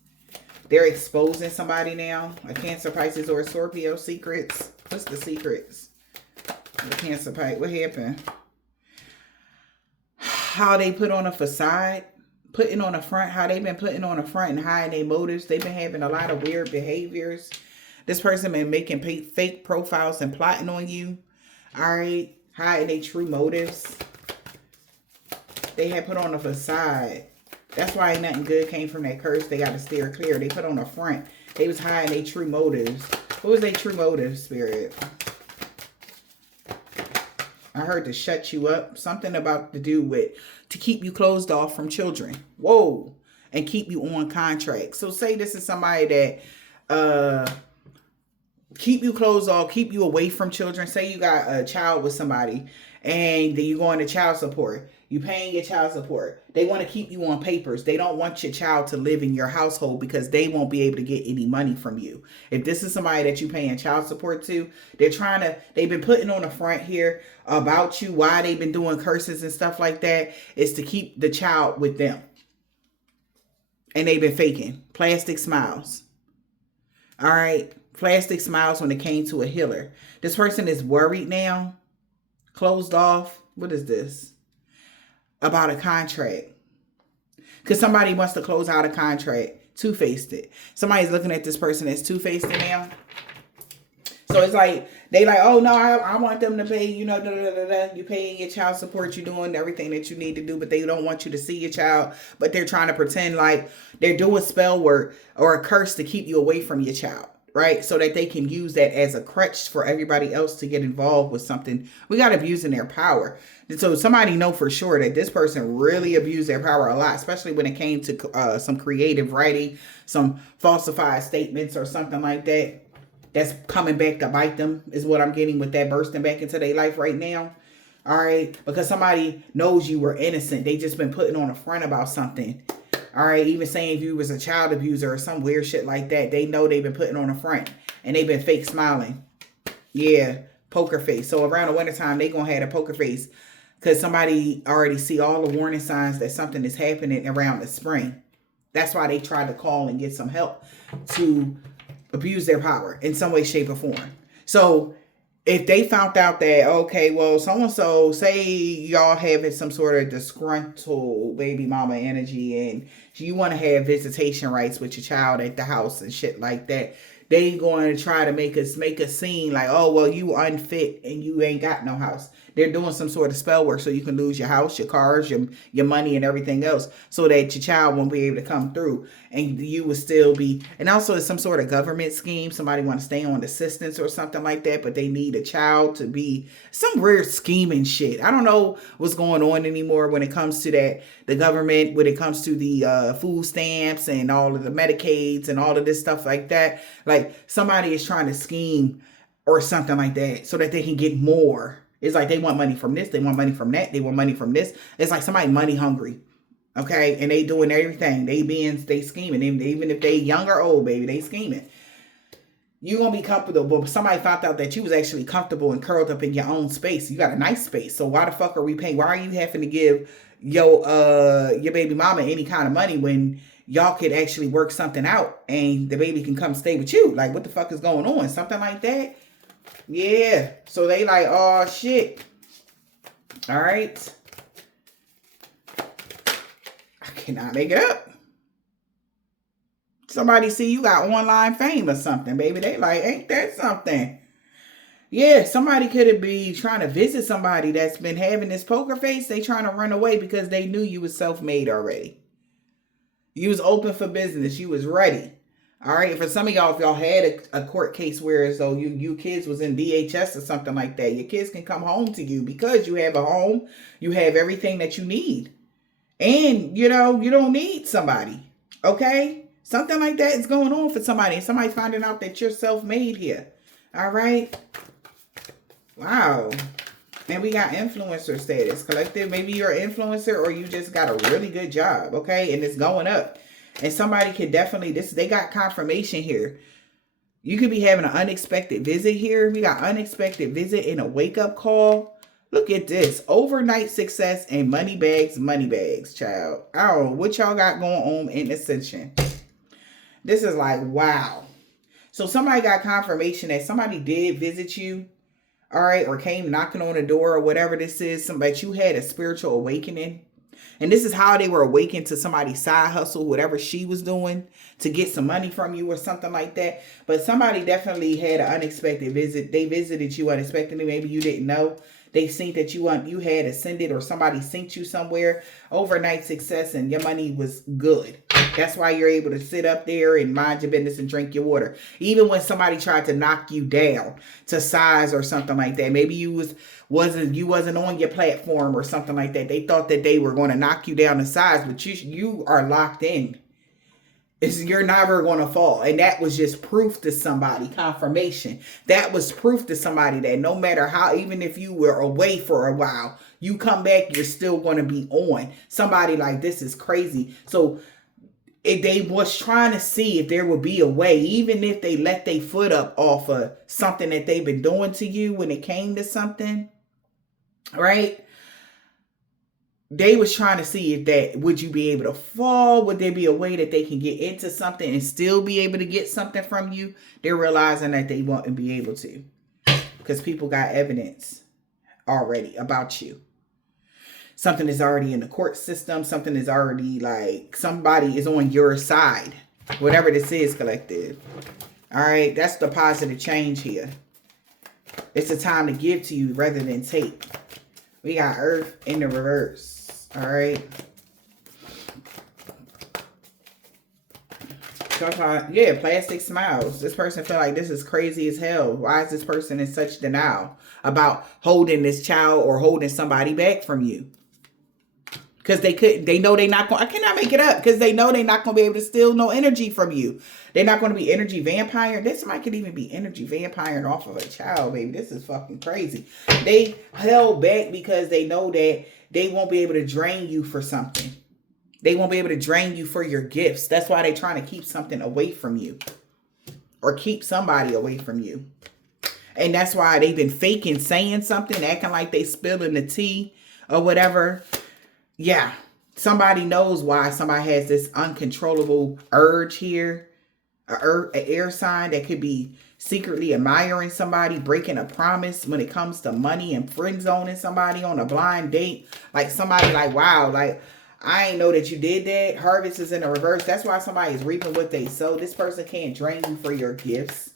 They're exposing somebody now. A Cancer, Pisces, or a Scorpio. Secrets. What's the secrets? The Cancer, Pisces. What happened? How they put on a facade. Putting on the front. How they've been putting on the front and hiding their motives. They've been having a lot of weird behaviors. This person been making fake profiles and plotting on you. All right. Hiding their true motives. They had put on a facade. That's why ain't nothing good came from that curse. They got to steer clear. They put on a front. They was hiding their true motives. What was their true motives, Spirit? I heard to shut you up. Something about to do with to keep you closed off from children. Whoa. And keep you on contract. So say this is somebody that keep you closed off, keep you away from children. Say you got a child with somebody and then you go into child support. You paying your child support. They want to keep you on papers. They don't want your child to live in your household because they won't be able to get any money from you. If this is somebody that you paying child support to, they've been putting on the front here about you, why they've been doing curses and stuff like that, is to keep the child with them. And they've been faking plastic smiles. All right. Plastic smiles when it came to a healer. This person is worried now. Closed off. What is this? About a contract. Because somebody wants to close out a contract. Two-faced it. Somebody's looking at this person as two-faced now. So it's like, they like, oh no, I want them to pay, you know, you paying your child support, you doing everything that you need to do, but they don't want you to see your child, but they're trying to pretend like they're doing spell work or a curse to keep you away from your child. Right? So that they can use that as a crutch for everybody else to get involved with something. We got abusing their power. And so somebody know for sure that this person really abused their power a lot, especially when it came to some creative writing, some falsified statements or something like that. That's coming back to bite them is what I'm getting with that bursting back into their life right now. All right. Because somebody knows you were innocent. They just been putting on a front about something. All right, even saying if you was a child abuser or some weird shit like that, they know they've been putting on a front and they've been fake smiling. Yeah, poker face. So around the wintertime, they going to have a poker face because somebody already see all the warning signs that something is happening around the spring. That's why they tried to call and get some help to abuse their power in some way, shape, or form. So if they found out that, okay, well, so-and-so, say y'all having some sort of disgruntled baby mama energy and you want to have visitation rights with your child at the house and shit like that, they going to try to make a scene like, oh, well, you unfit and you ain't got no house. They're doing some sort of spell work so you can lose your house, your cars, your money and everything else so that your child won't be able to come through and you will still be. And also it's some sort of government scheme. Somebody want to stay on assistance or something like that, but they need a child to be some weird scheming shit. I don't know what's going on anymore when it comes to that. The government, when it comes to the food stamps and all of the Medicaids and all of this stuff like that. Like somebody is trying to scheme or something like that so that they can get more. It's like they want money from this. They want money from that. They want money from this. It's like somebody money hungry. Okay. And they doing everything. They scheming. Even if they young or old, baby, they scheming. You're going to be comfortable. But somebody found out that you was actually comfortable and curled up in your own space. You got a nice space. So why the fuck are we paying? Why are you having to give your baby mama any kind of money when y'all could actually work something out and the baby can come stay with you? Like, what the fuck is going on? Something like that. Yeah. So they like, oh, shit. All right. I cannot make it up. Somebody see you got online fame or something, baby. They like, ain't that something? Yeah, somebody could be trying to visit somebody that's been having this poker face. They trying to run away because they knew you was self-made already. You was open for business. You was ready. All right. For some of y'all, if y'all had a court case where as though you kids was in DHS or something like that, your kids can come home to you because you have a home. You have everything that you need. And, you know, you don't need somebody. Okay. Something like that is going on for somebody. And somebody's finding out that you're self-made here. All right. Wow. And we got influencer status, collective. Maybe you're an influencer or you just got a really good job, okay? And it's going up. And somebody could definitely, they got confirmation here. You could be having an unexpected visit here. We got unexpected visit and a wake-up call. Look at this. Overnight success and money bags, child. I don't know what y'all got going on in Ascension. This is like, wow. So somebody got confirmation that somebody did visit you, all right, or came knocking on the door or whatever this is. Somebody, you had a spiritual awakening. And this is how they were awakened to somebody's side hustle, whatever she was doing to get some money from you or something like that. But somebody definitely had an unexpected visit. They visited you unexpectedly. Maybe you didn't know. They seen that you had ascended or somebody sent you somewhere. Overnight success and your money was good. That's why you're able to sit up there and mind your business and drink your water. Even when somebody tried to knock you down to size or something like that. Maybe you wasn't on your platform or something like that. They thought that they were going to knock you down to size, but you are locked in. You're never going to fall. And that was just proof to somebody, confirmation. That was proof to somebody that no matter how, even if you were away for a while, you come back, you're still going to be on. Somebody like, this is crazy. So if they was trying to see if there would be a way, even if they let their foot up off of something that they've been doing to you when it came to something, right? They was trying to see if that, would you be able to fall? Would there be a way that they can get into something and still be able to get something from you? They're realizing that they won't be able to because people got evidence already about you. Something is already in the court system. Something is already like somebody is on your side. Whatever this is, collective. All right. That's the positive change here. It's a time to give to you rather than take. We got Earth in the reverse. All right. Yeah, plastic smiles. This person feel like this is crazy as hell. Why is this person in such denial about holding this child or holding somebody back from you? Because they know they're not going, I cannot make it up, because they know they're not going to be able to steal no energy from you. They're not going to be energy vampire. This might could even be energy vampiring off of a child, baby. This is fucking crazy. They held back because they know that they won't be able to drain you for something. They won't be able to drain you for your gifts. That's why they're trying to keep something away from you. Or keep somebody away from you. And that's why they've been faking saying something, acting like they spilling the tea or whatever. Yeah, somebody knows why somebody has this uncontrollable urge here. An air sign that could be secretly admiring somebody, breaking a promise when it comes to money and friend zoning somebody on a blind date. Like somebody like, wow, like I ain't know that you did that. Harvest is in the reverse. That's why somebody is reaping what they sow. This person can't drain you for your gifts.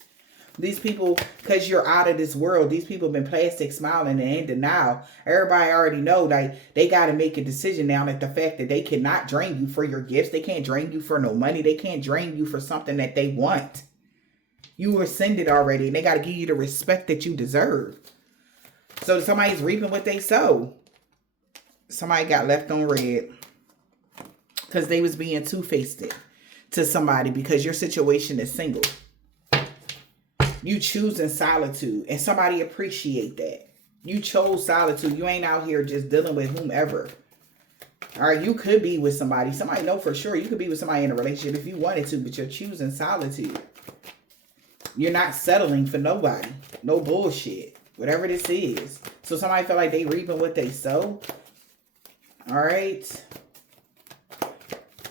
These people, because you're out of this world, these people have been plastic smiling and in denial. Everybody already know like they got to make a decision now that the fact that they cannot drain you for your gifts. They can't drain you for no money. They can't drain you for something that they want. You were ascended already and they got to give you the respect that you deserve. So somebody's reaping what they sow. Somebody got left on red because they was being two-faced to somebody because your situation is single. You choosing solitude and somebody appreciate that. You chose solitude. You ain't out here just dealing with whomever. All right, you could be with somebody. Somebody know for sure you could be with somebody in a relationship if you wanted to, but you're choosing solitude. You're not settling for nobody. No bullshit. Whatever this is. So somebody feel like they reaping what they sow. All right.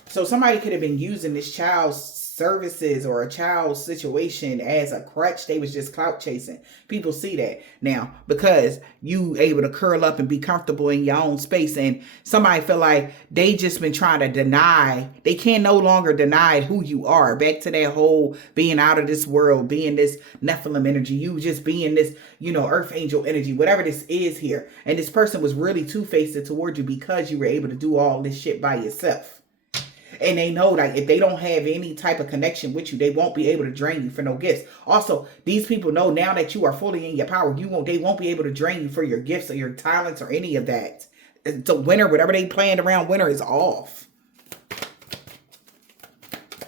So somebody could have been using this child's services or a child's situation as a crutch. They was just clout chasing. People see that now because you able to curl up and be comfortable in your own space, and somebody feel like they just been trying to deny. They can no longer deny who you are. Back to that whole being out of this world, being this Nephilim energy, you just being this, earth angel energy, whatever this is here. And this person was really two-faced toward you because you were able to do all this shit by yourself. And they know that if they don't have any type of connection with you, they won't be able to drain you for no gifts. Also, these people know now that you are fully in your power, they won't be able to drain you for your gifts or your talents or any of that. So winter, whatever they planned around winter is off.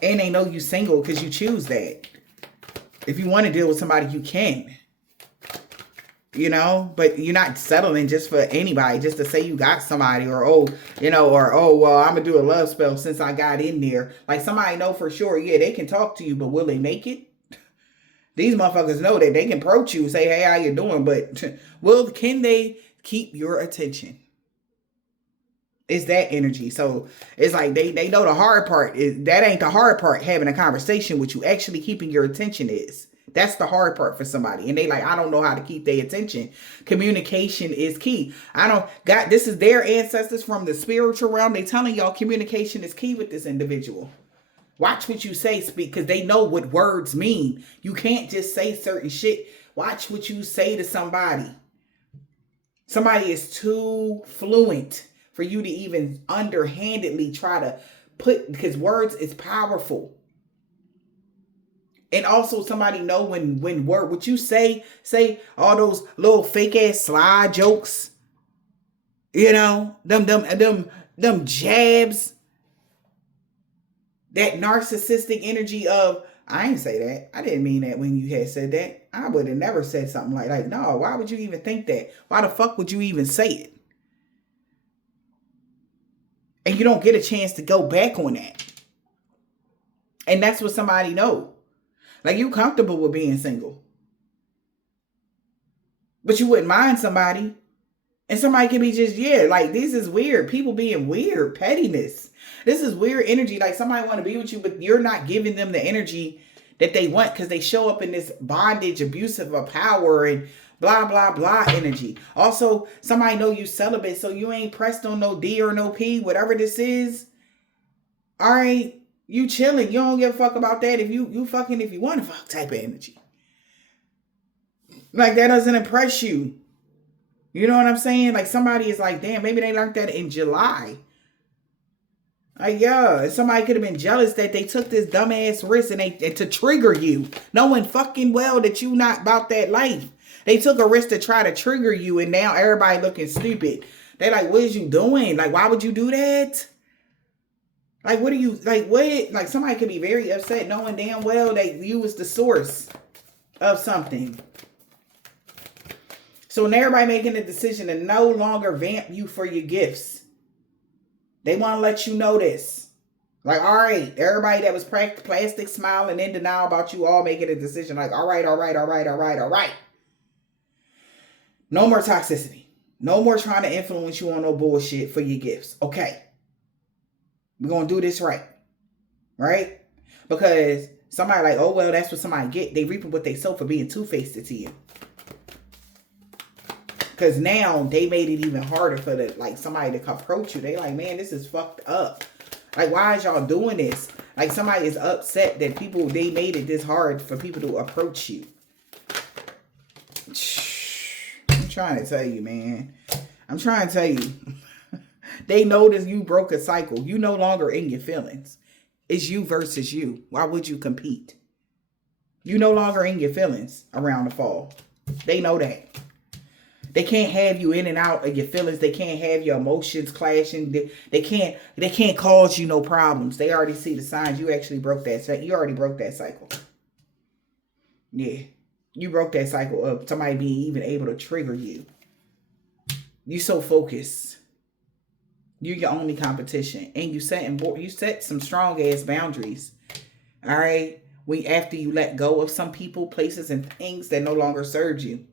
And they know you single because you choose that. If you want to deal with somebody, you can. you know, but you're not settling just for anybody, just to say you got somebody, or oh, you know, or oh, well, I'm gonna do a love spell since I got in there. Like somebody know for sure, yeah, they can talk to you, but will they make it? These motherfuckers know that they can approach you, say, hey, how you doing? But can they keep your attention? It's that energy. So it's like they know the hard part is that ain't the hard part. Having a conversation with you, actually keeping your attention is. That's the hard part for somebody. And they like, I don't know how to keep their attention. Communication is key. This is their ancestors from the spiritual realm. They telling y'all communication is key with this individual. Watch what you say, speak, because they know what words mean. You can't just say certain shit. Watch what you say to somebody. Somebody is too fluent for you to even underhandedly try to because words is powerful. And also somebody know when what you say all those little fake ass slide jokes, you know, them jabs, that narcissistic energy of, I ain't say that. I didn't mean that when you had said that. I would have never said something like, no, why would you even think that? Why the fuck would you even say it? And you don't get a chance to go back on that. And that's what somebody know. Like, you comfortable with being single. But you wouldn't mind somebody. And somebody can be just, like, this is weird. People being weird. Pettiness. This is weird energy. Like, somebody want to be with you, but you're not giving them the energy that they want because they show up in this bondage, abusive of power and blah, blah, blah energy. Also, somebody know you celibate, so you ain't pressed on no D or no P, whatever this is. All right, you chilling. You don't give a fuck about that. If you fucking if you want to fuck type of energy. Like, that doesn't impress you. You know what I'm saying? Like, somebody is like, damn, maybe they learned that in July. Like, yeah, somebody could have been jealous that they took this dumbass risk and to trigger you, knowing fucking well that you not about that life. They took a risk to try to trigger you, and now everybody looking stupid. They like, what is you doing? Like, why would you do that? Like, what are you, like, what? Like, somebody could be very upset knowing damn well that you was the source of something. So now everybody making a decision to no longer vamp you for your gifts. They want to let you know this. Like, all right, everybody that was plastic smiling in denial about you all making a decision. Like, all right. No more toxicity. No more trying to influence you on no bullshit for your gifts. Okay. We're going to do this right. Right? Because somebody like, oh, well, that's what somebody get. They reaping what they sow for being two-faced to you. Because now they made it even harder for somebody to approach you. They like, man, this is fucked up. Like, why is y'all doing this? Like, somebody is upset that they made it this hard for people to approach you. I'm trying to tell you, man. I'm trying to tell you. They notice you broke a cycle. You no longer in your feelings. It's you versus you. Why would you compete? You no longer in your feelings around the fall. They know that. They can't have you in and out of your feelings. They can't have your emotions clashing. They can't cause you no problems. They already see the signs. You actually broke that. You already broke that cycle. Yeah. You broke that cycle of somebody being even able to trigger you. You so focused. You're your only competition. And you set some strong ass boundaries. All right. After you let go of some people, places, and things that no longer serve you.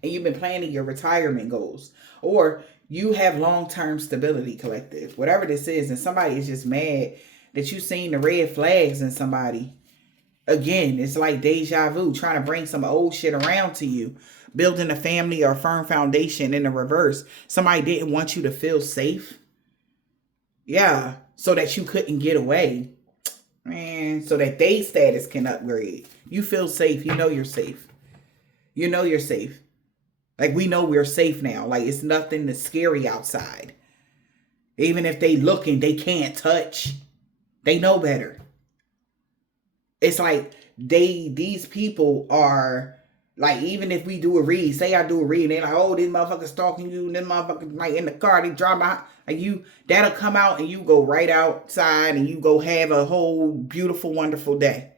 And you've been planning your retirement goals, or you have long-term stability collective, whatever this is, and somebody is just mad that you've seen the red flags in somebody. Again, it's like deja vu, trying to bring some old shit around to you, building a family or firm foundation in the reverse. Somebody didn't want you to feel safe. Yeah, so that you couldn't get away. Man, so that their status can upgrade. You feel safe. You know you're safe. You know you're safe. Like, we know we're safe now. Like, it's nothing that's scary outside. Even if they looking, they can't touch. They know better. It's like these people are like, even if we do a read, say I do a read, and they're like, oh, this motherfucker stalking you, and this motherfucker like in the car, they drive by, like that'll come out and you go right outside and you go have a whole beautiful, wonderful day.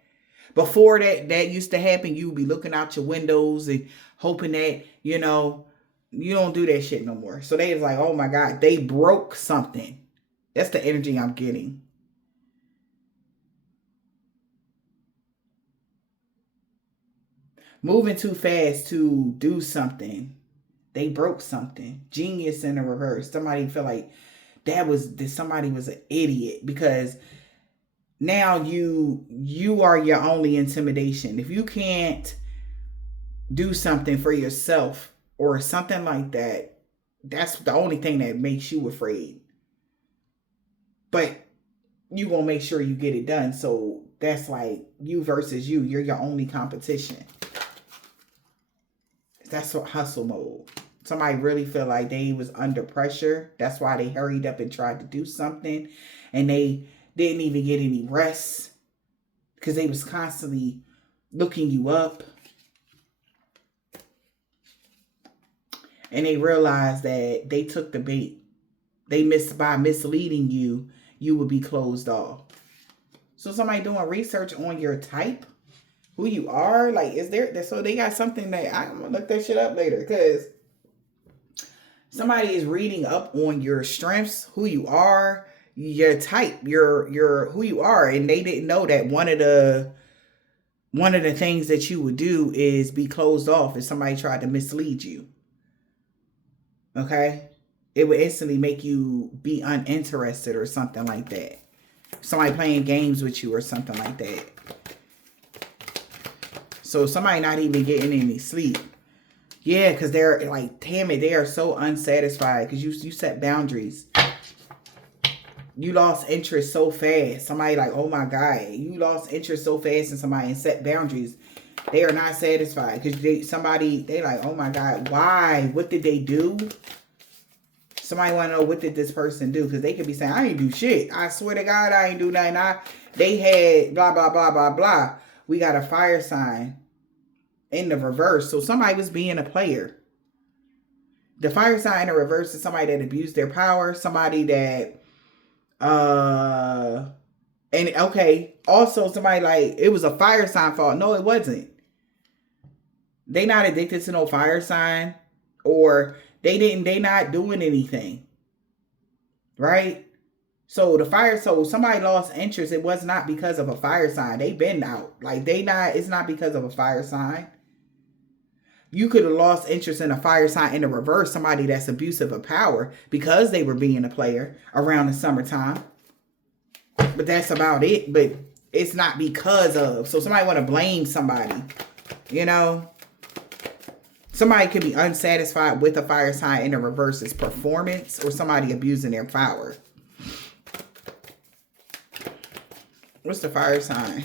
Before that used to happen, you would be looking out your windows and hoping that, you don't do that shit no more. So they was like, oh my God, they broke something. That's the energy I'm getting. Moving too fast to do something. They broke something. Genius in the reverse. Somebody feel like somebody was an idiot, because now you are your only intimidation. If you can't do something for yourself or something like that, that's the only thing that makes you afraid. But you gonna make sure you get it done. So that's like you versus you. You're your only competition. That's what hustle mode. Somebody really feel like they was under pressure. That's why they hurried up and tried to do something. And they didn't even get any rest, because they was constantly looking you up. And they realized that they took the bait. By misleading you, you would be closed off. So somebody doing research on your type, who you are, like, so they got something that I'm gonna look that shit up later, because somebody is reading up on your strengths, who you are, your type, your who you are, and they didn't know that one of the things that you would do is be closed off if somebody tried to mislead you. Okay? It would instantly make you be uninterested or something like that. Somebody playing games with you or something like that. So somebody not even getting any sleep. Yeah, because they're like, damn it, they are so unsatisfied because you set boundaries. You lost interest so fast. Somebody like, oh my God, you lost interest so fast in somebody and set boundaries. They are not satisfied because they like, oh my God, why? What did they do? Somebody want to know, what did this person do? Because they could be saying, I ain't do shit. I swear to God, I ain't do nothing. They had blah, blah, blah, blah, blah. We got a fire sign in the reverse. So somebody was being a player. The fire sign in the reverse is somebody that abused their power. Somebody that, also somebody like, it was a fire sign fault. No, it wasn't. They not addicted to no fire sign, or they not doing anything. Right? So somebody lost interest. It was not because of a fire sign. They been out. Like it's not because of a fire sign. You could have lost interest in a fire sign in the reverse, somebody that's abusive of power, because they were being a player around the summertime. But that's about it. But it's not because of. So somebody want to blame somebody. Somebody could be unsatisfied with a fire sign in the reverse's performance, or somebody abusing their power. What's the fire sign?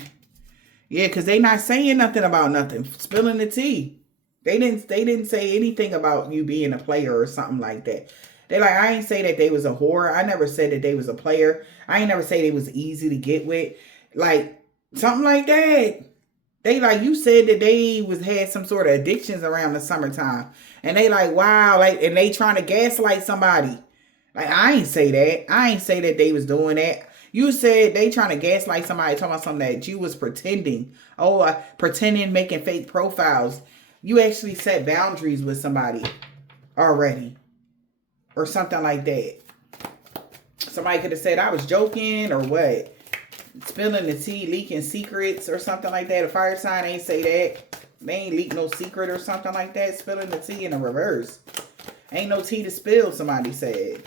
Yeah, because they not saying nothing about nothing. Spilling the tea. They didn't say anything about you being a player or something like that. They like, I ain't say that they was a whore. I never said that they was a player. I ain't never say they was easy to get with. Like, something like that. They like, you said that they had some sort of addictions around the summertime. And they like, wow, like, and they trying to gaslight somebody. Like, I ain't say that. I ain't say that they was doing that. You said they trying to gaslight somebody, talking about something that you was pretending. Pretending, making fake profiles. You actually set boundaries with somebody already. Or something like that. Somebody could have said I was joking or what. Spilling the tea, leaking secrets or something like that. A fire sign ain't say that. They ain't leak no secret or something like that. Spilling the tea in the reverse. Ain't no tea to spill, somebody said.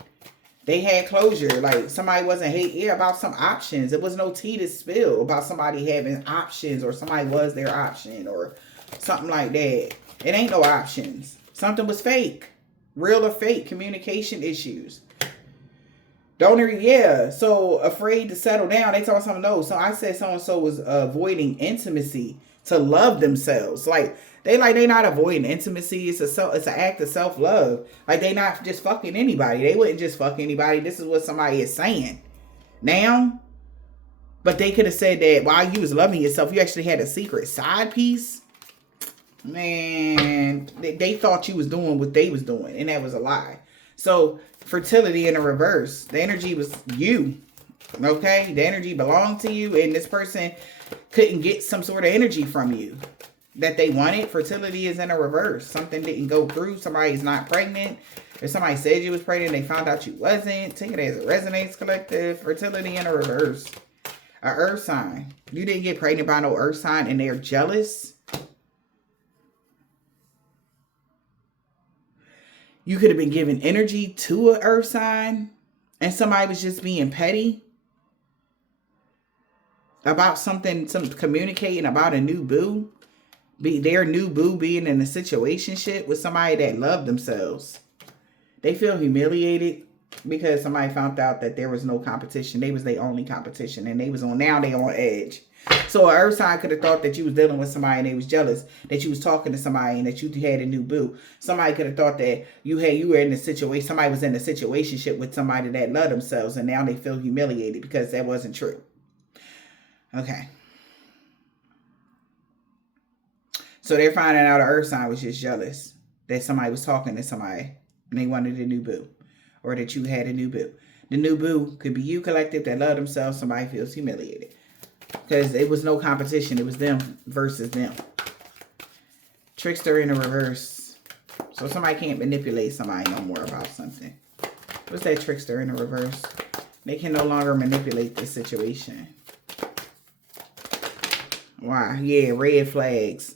They had closure. Like, somebody wasn't about some options. There was no tea to spill about somebody having options, or somebody was their option or something like that. It ain't no options. Something was fake. Real or fake. Communication issues. So afraid to settle down. They told something, no. So I said so-and-so was avoiding intimacy to love themselves. Like, they not avoiding intimacy. It's an act of self-love. Like, they not just fucking anybody. They wouldn't just fuck anybody. This is what somebody is saying now. But they could have said that while you was loving yourself, you actually had a secret side piece. Man, they thought you was doing what they was doing, and that was a lie. So fertility in the reverse, the energy was you. Okay, the energy belonged to you, and this person couldn't get some sort of energy from you that they wanted. Fertility is in a reverse. Something didn't go through. Somebody's not pregnant. If somebody said you was pregnant, they found out you wasn't. Take it as it resonates, collective. Fertility in a reverse. A earth sign. You didn't get pregnant by no earth sign and they're jealous. You could have been giving energy to an earth sign and somebody was just being petty about something, communicating about a new boo. Their new boo being in a situationship with somebody that loved themselves. They feel humiliated because somebody found out that there was no competition. They was their only competition and now they on edge. So an earth sign could have thought that you was dealing with somebody and they was jealous that you was talking to somebody and that you had a new boo. Somebody could have thought that you were in a situation, somebody was in a situationship with somebody that loved themselves and now they feel humiliated because that wasn't true. Okay. So they're finding out an earth sign was just jealous that somebody was talking to somebody and they wanted a new boo or that you had a new boo. The new boo could be you, collective, that love themselves. Somebody feels humiliated because it was no competition. It was them versus them. Trickster in the reverse. So somebody can't manipulate somebody no more about something. What's that trickster in the reverse? They can no longer manipulate the situation. Why? Yeah, red flags.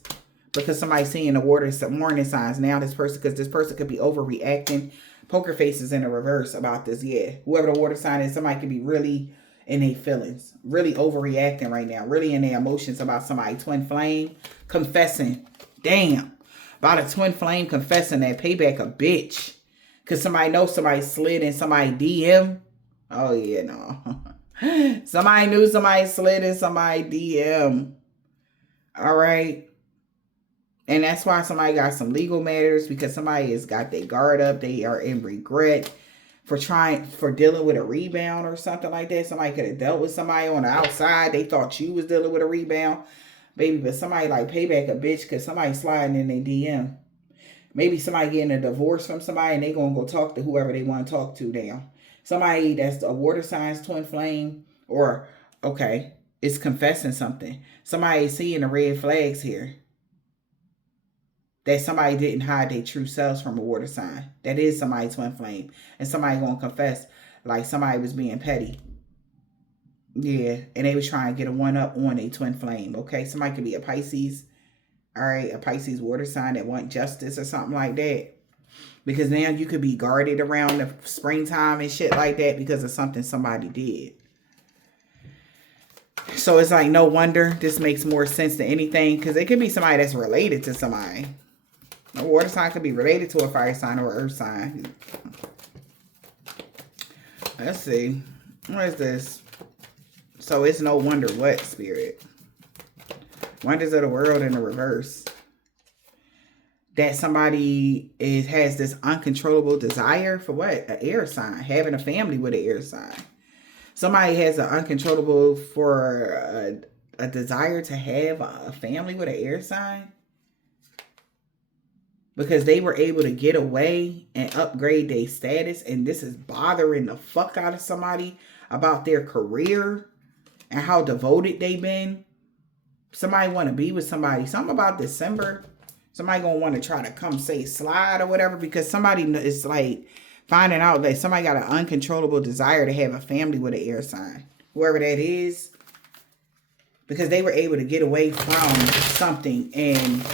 Because somebody's seeing the warning signs. Now this person, because this person could be overreacting. Poker faces in the reverse about this. Yeah. Whoever the water sign is, somebody could be really in their feelings. Really overreacting right now. Really in their emotions about somebody. Twin flame. Confessing. Damn. About a twin flame confessing that payback a bitch. Because somebody knows somebody slid in somebody DM. Oh yeah, no. Somebody knew somebody slid in somebody DM. All right. And that's why somebody got some legal matters, because somebody has got their guard up. They are in regret for dealing with a rebound or something like that. Somebody could have dealt with somebody on the outside. They thought you was dealing with a rebound. Baby, but somebody like payback a bitch because somebody sliding in their DM. Maybe somebody getting a divorce from somebody and they going to go talk to whoever they want to talk to now. Somebody that's a water sign, twin flame, or, okay, it's confessing something. Somebody seeing the red flags here. That somebody didn't hide their true selves from a water sign. That is somebody's twin flame. And somebody going to confess like somebody was being petty. Yeah. And they was trying to get a one-up on a twin flame. Okay. Somebody could be a Pisces. All right. A Pisces water sign that want justice or something like that. Because now you could be guarded around the springtime and shit like that because of something somebody did. So it's like no wonder this makes more sense than anything. Because it could be somebody that's related to somebody. A water sign could be related to a fire sign or earth sign. Let's see. What is this? So it's no wonder what, Spirit. Wonders of the world in the reverse. That somebody has this uncontrollable desire for what? An air sign. Having a family with an air sign. Somebody has an uncontrollable for a desire to have a family with an air sign. Because they were able to get away and upgrade their status. And this is bothering the fuck out of somebody about their career and how devoted they've been. Somebody want to be with somebody. Something about December. Somebody going to want to try to come say slide or whatever. Because somebody is like finding out that somebody got an uncontrollable desire to have a family with an air sign. Whoever that is. Because they were able to get away from something and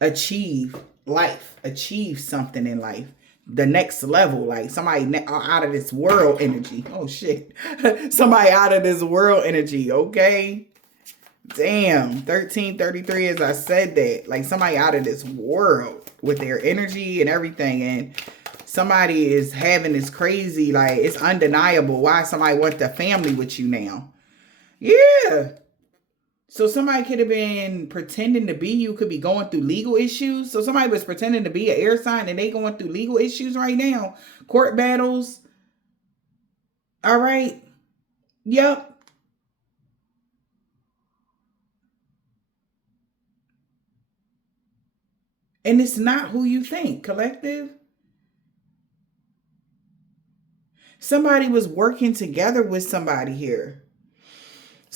achieve life, achieve something in life, the next level, like somebody out of this world energy. Oh shit. Somebody out of this world energy. Okay. Damn. 1333, as I said that, like somebody out of this world with their energy and everything. And somebody is having this crazy, like it's undeniable why somebody wants a family with you now. Yeah. So somebody could have been pretending to be you, could be going through legal issues. So somebody was pretending to be an air sign and they going through legal issues right now. Court battles. All right. Yep. And it's not who you think, collective. Somebody was working together with somebody here.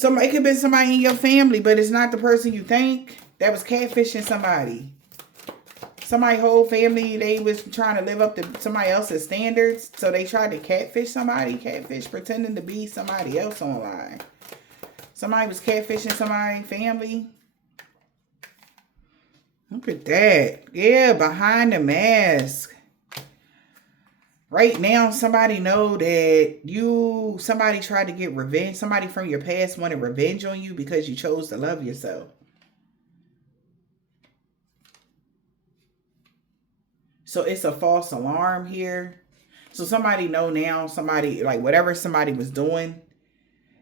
It could have been somebody in your family, but it's not the person you think. That was catfishing somebody. Somebody's whole family, they was trying to live up to somebody else's standards. So they tried to catfish somebody. Catfish pretending to be somebody else online. Somebody was catfishing somebody's family. Look at that. Yeah, behind the mask. Right now, somebody know that somebody tried to get revenge. Somebody from your past wanted revenge on you because you chose to love yourself. So it's a false alarm here. So somebody know now, somebody, like whatever somebody was doing,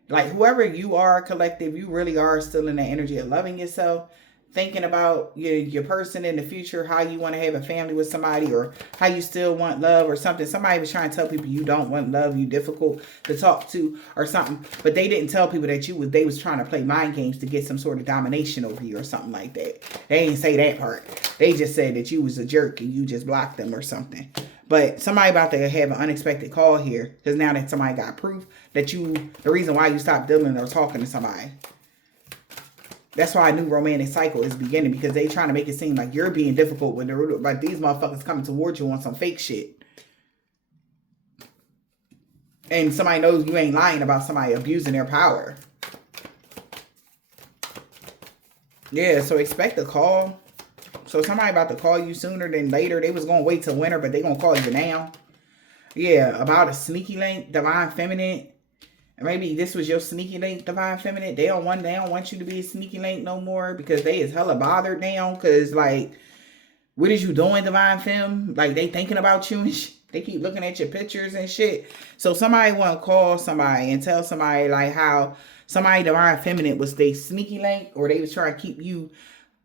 like whoever you are, collective, you really are still in the energy of loving yourself. Thinking about your person in the future, how you want to have a family with somebody, or how you still want love or something. Somebody was trying to tell people you don't want love, you difficult to talk to or something, but they didn't tell people that they was trying to play mind games to get some sort of domination over you or something like that. They didn't say that part. They just said that you was a jerk and you just blocked them or something. But somebody about to have an unexpected call here, because now that somebody got proof that the reason why you stopped dealing or talking to somebody. That's why a new romantic cycle is beginning, because they trying to make it seem like you're being difficult when like these motherfuckers coming towards you on some fake shit. And somebody knows you ain't lying about somebody abusing their power. Yeah, so expect a call. So somebody about to call you sooner than later. They was going to wait till winter, but they going to call you now. Yeah, about a sneaky link, divine feminine. Maybe this was your sneaky link, divine feminine. They don't want you to be a sneaky link no more, because they is hella bothered now. Because like, what is you doing, divine fem? Like, they thinking about you and shit. They keep looking at your pictures and shit. So somebody want to call somebody and tell somebody like how somebody divine feminine was they sneaky link, or they was trying to keep you.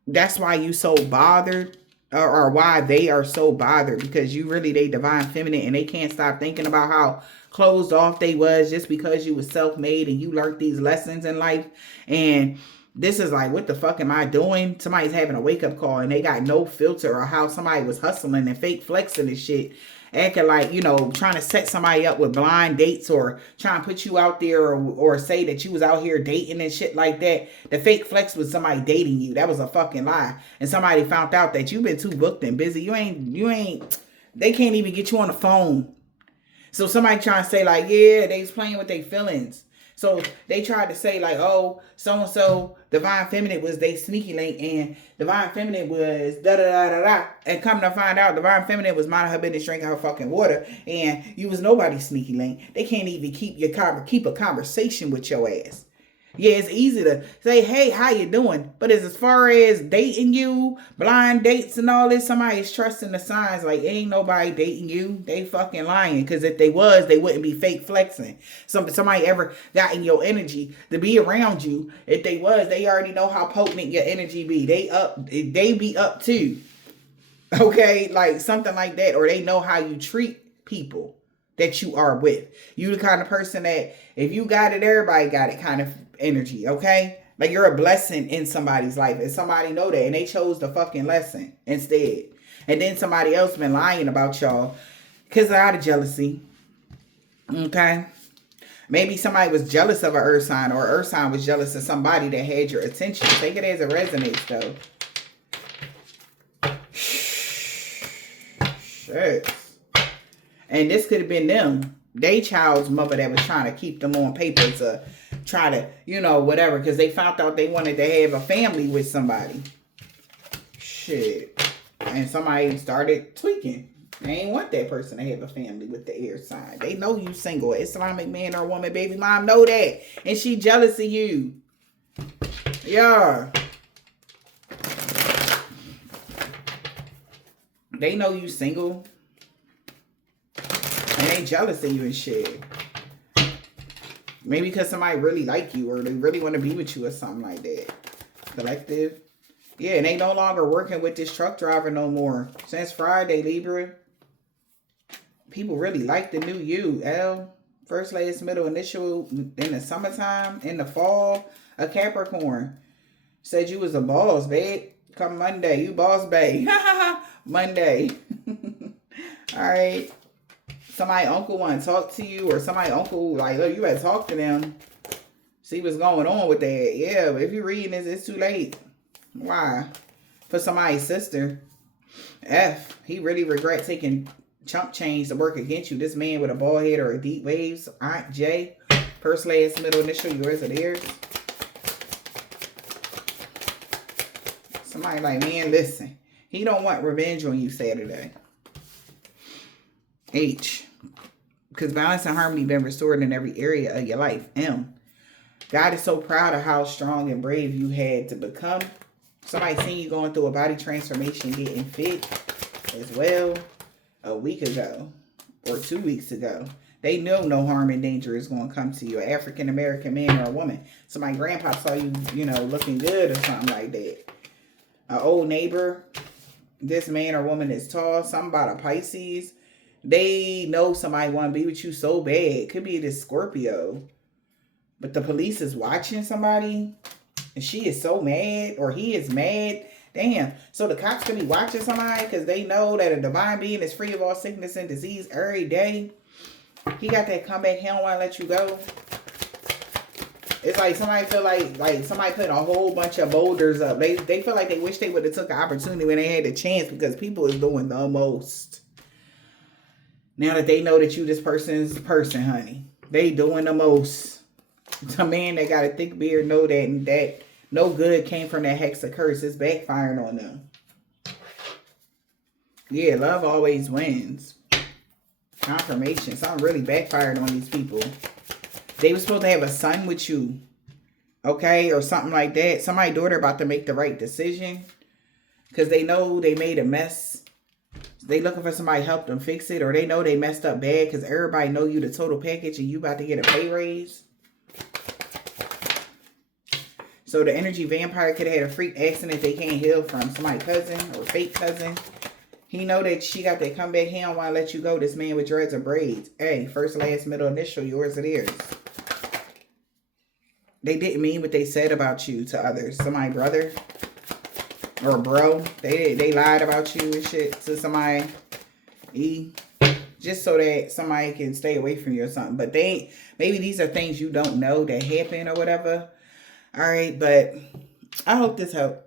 That's why you so bothered, or why they are so bothered, because you really they divine feminine, and they can't stop thinking about how closed off they was just because you was self-made and you learned these lessons in life. And this is like, what the fuck am I doing? Somebody's having a wake-up call and they got no filter, or how somebody was hustling and fake flexing and shit, acting like, trying to set somebody up with blind dates, or trying to put you out there, or say that you was out here dating and shit like that. The fake flex was somebody dating you. That was a fucking lie. And somebody found out that you've been too booked and busy. They can't even get you on the phone. So somebody trying to say like, yeah, they was playing with their feelings. So they tried to say like, oh, so-and-so, divine feminine was they sneaky link, and divine feminine was da-da-da-da-da. And come to find out, divine feminine was minding her business, drinking her fucking water, and you was nobody's sneaky link. They can't even keep a conversation with your ass. Yeah, it's easy to say, hey, how you doing? But as far as dating you, blind dates and all this, somebody's trusting the signs. Like, ain't nobody dating you. They fucking lying. Because if they was, they wouldn't be fake flexing. Somebody ever got in your energy to be around you. If they was, they already know how potent your energy be. They be up too. Okay? Like, something like that. Or they know how you treat people that you are with. You the kind of person that if you got it, everybody got it kind of energy, okay? Like, you're a blessing in somebody's life, and somebody know that, and they chose the fucking lesson instead. And then somebody else been lying about y'all because out of jealousy, okay? Maybe somebody was jealous of an earth sign, or earth sign was jealous of somebody that had your attention. Take it as it resonates, though. Shit. And this could have been them. They child's mother that was trying to keep them on paper to try to, whatever. Because they found out they wanted to have a family with somebody. Shit. And somebody started tweaking. They ain't want that person to have a family with the air sign. They know you single. Islamic man or woman, baby mom know that. And she jealous of you. Yeah. They know you single. And they jealous of you and shit. Maybe because somebody really like you, or they really want to be with you or something like that. Collective. Yeah, and they no longer working with this truck driver no more. Since Friday, Libra. People really like the new you, L. First, last, middle, initial, in the summertime, in the fall. A Capricorn. Said you was a boss, babe. Come Monday, you boss, babe. Monday. All right. Somebody uncle want to talk to you, or somebody uncle like, oh, you better talk to them. see what's going on with that. Yeah, but if you're reading this, it's too late. Why? For somebody's sister. F, he really regrets taking chump change to work against you. This man with a bald head or a deep waves. Aunt J, first, last, middle initial, yours or theirs. Somebody like, man, listen. He don't want revenge on you Saturday. H, because balance and harmony been restored in every area of your life. M, God is so proud of how strong and brave you had to become. Somebody seen you going through a body transformation, getting fit as well a week ago or 2 weeks ago. They know no harm and danger is going to come to you. An African-American man or a woman. So my grandpa saw you, looking good or something like that. An old neighbor. This man or woman is tall. Something about a Pisces. They know somebody want to be with you so bad. It could be this Scorpio. But the police is watching somebody. And she is so mad. Or he is mad. Damn. So the cops could be watching somebody because they know that a divine being is free of all sickness and disease every day. He got that comeback. He don't want to let you go. It's like somebody feel like somebody put a whole bunch of boulders up. They feel like they wish they would have took an opportunity when they had the chance because people is doing the most. Now that they know that you this person's person, honey. They doing the most. The man that got a thick beard know that no good came from that hex of curse. It's backfiring on them. Yeah, love always wins. Confirmation. Something really backfired on these people. They were supposed to have a son with you. Okay? Or something like that. Somebody's daughter about to make the right decision. Because they know they made a mess. They looking for somebody to help them fix it. Or they know they messed up bad. Because everybody know you the total package. And you about to get a pay raise. So the energy vampire could have had a freak accident they can't heal from. Somebody's cousin or fake cousin. He know that she got that comeback. He don't want to let you go. This man with dreads or braids. Hey, first, last, middle, initial, yours or theirs. They didn't mean what they said about you to others. Somebody brother or bro. They lied about you and shit to somebody. Just so that somebody can stay away from you or something. But maybe these are things you don't know that happen or whatever. All right, but I hope this helped.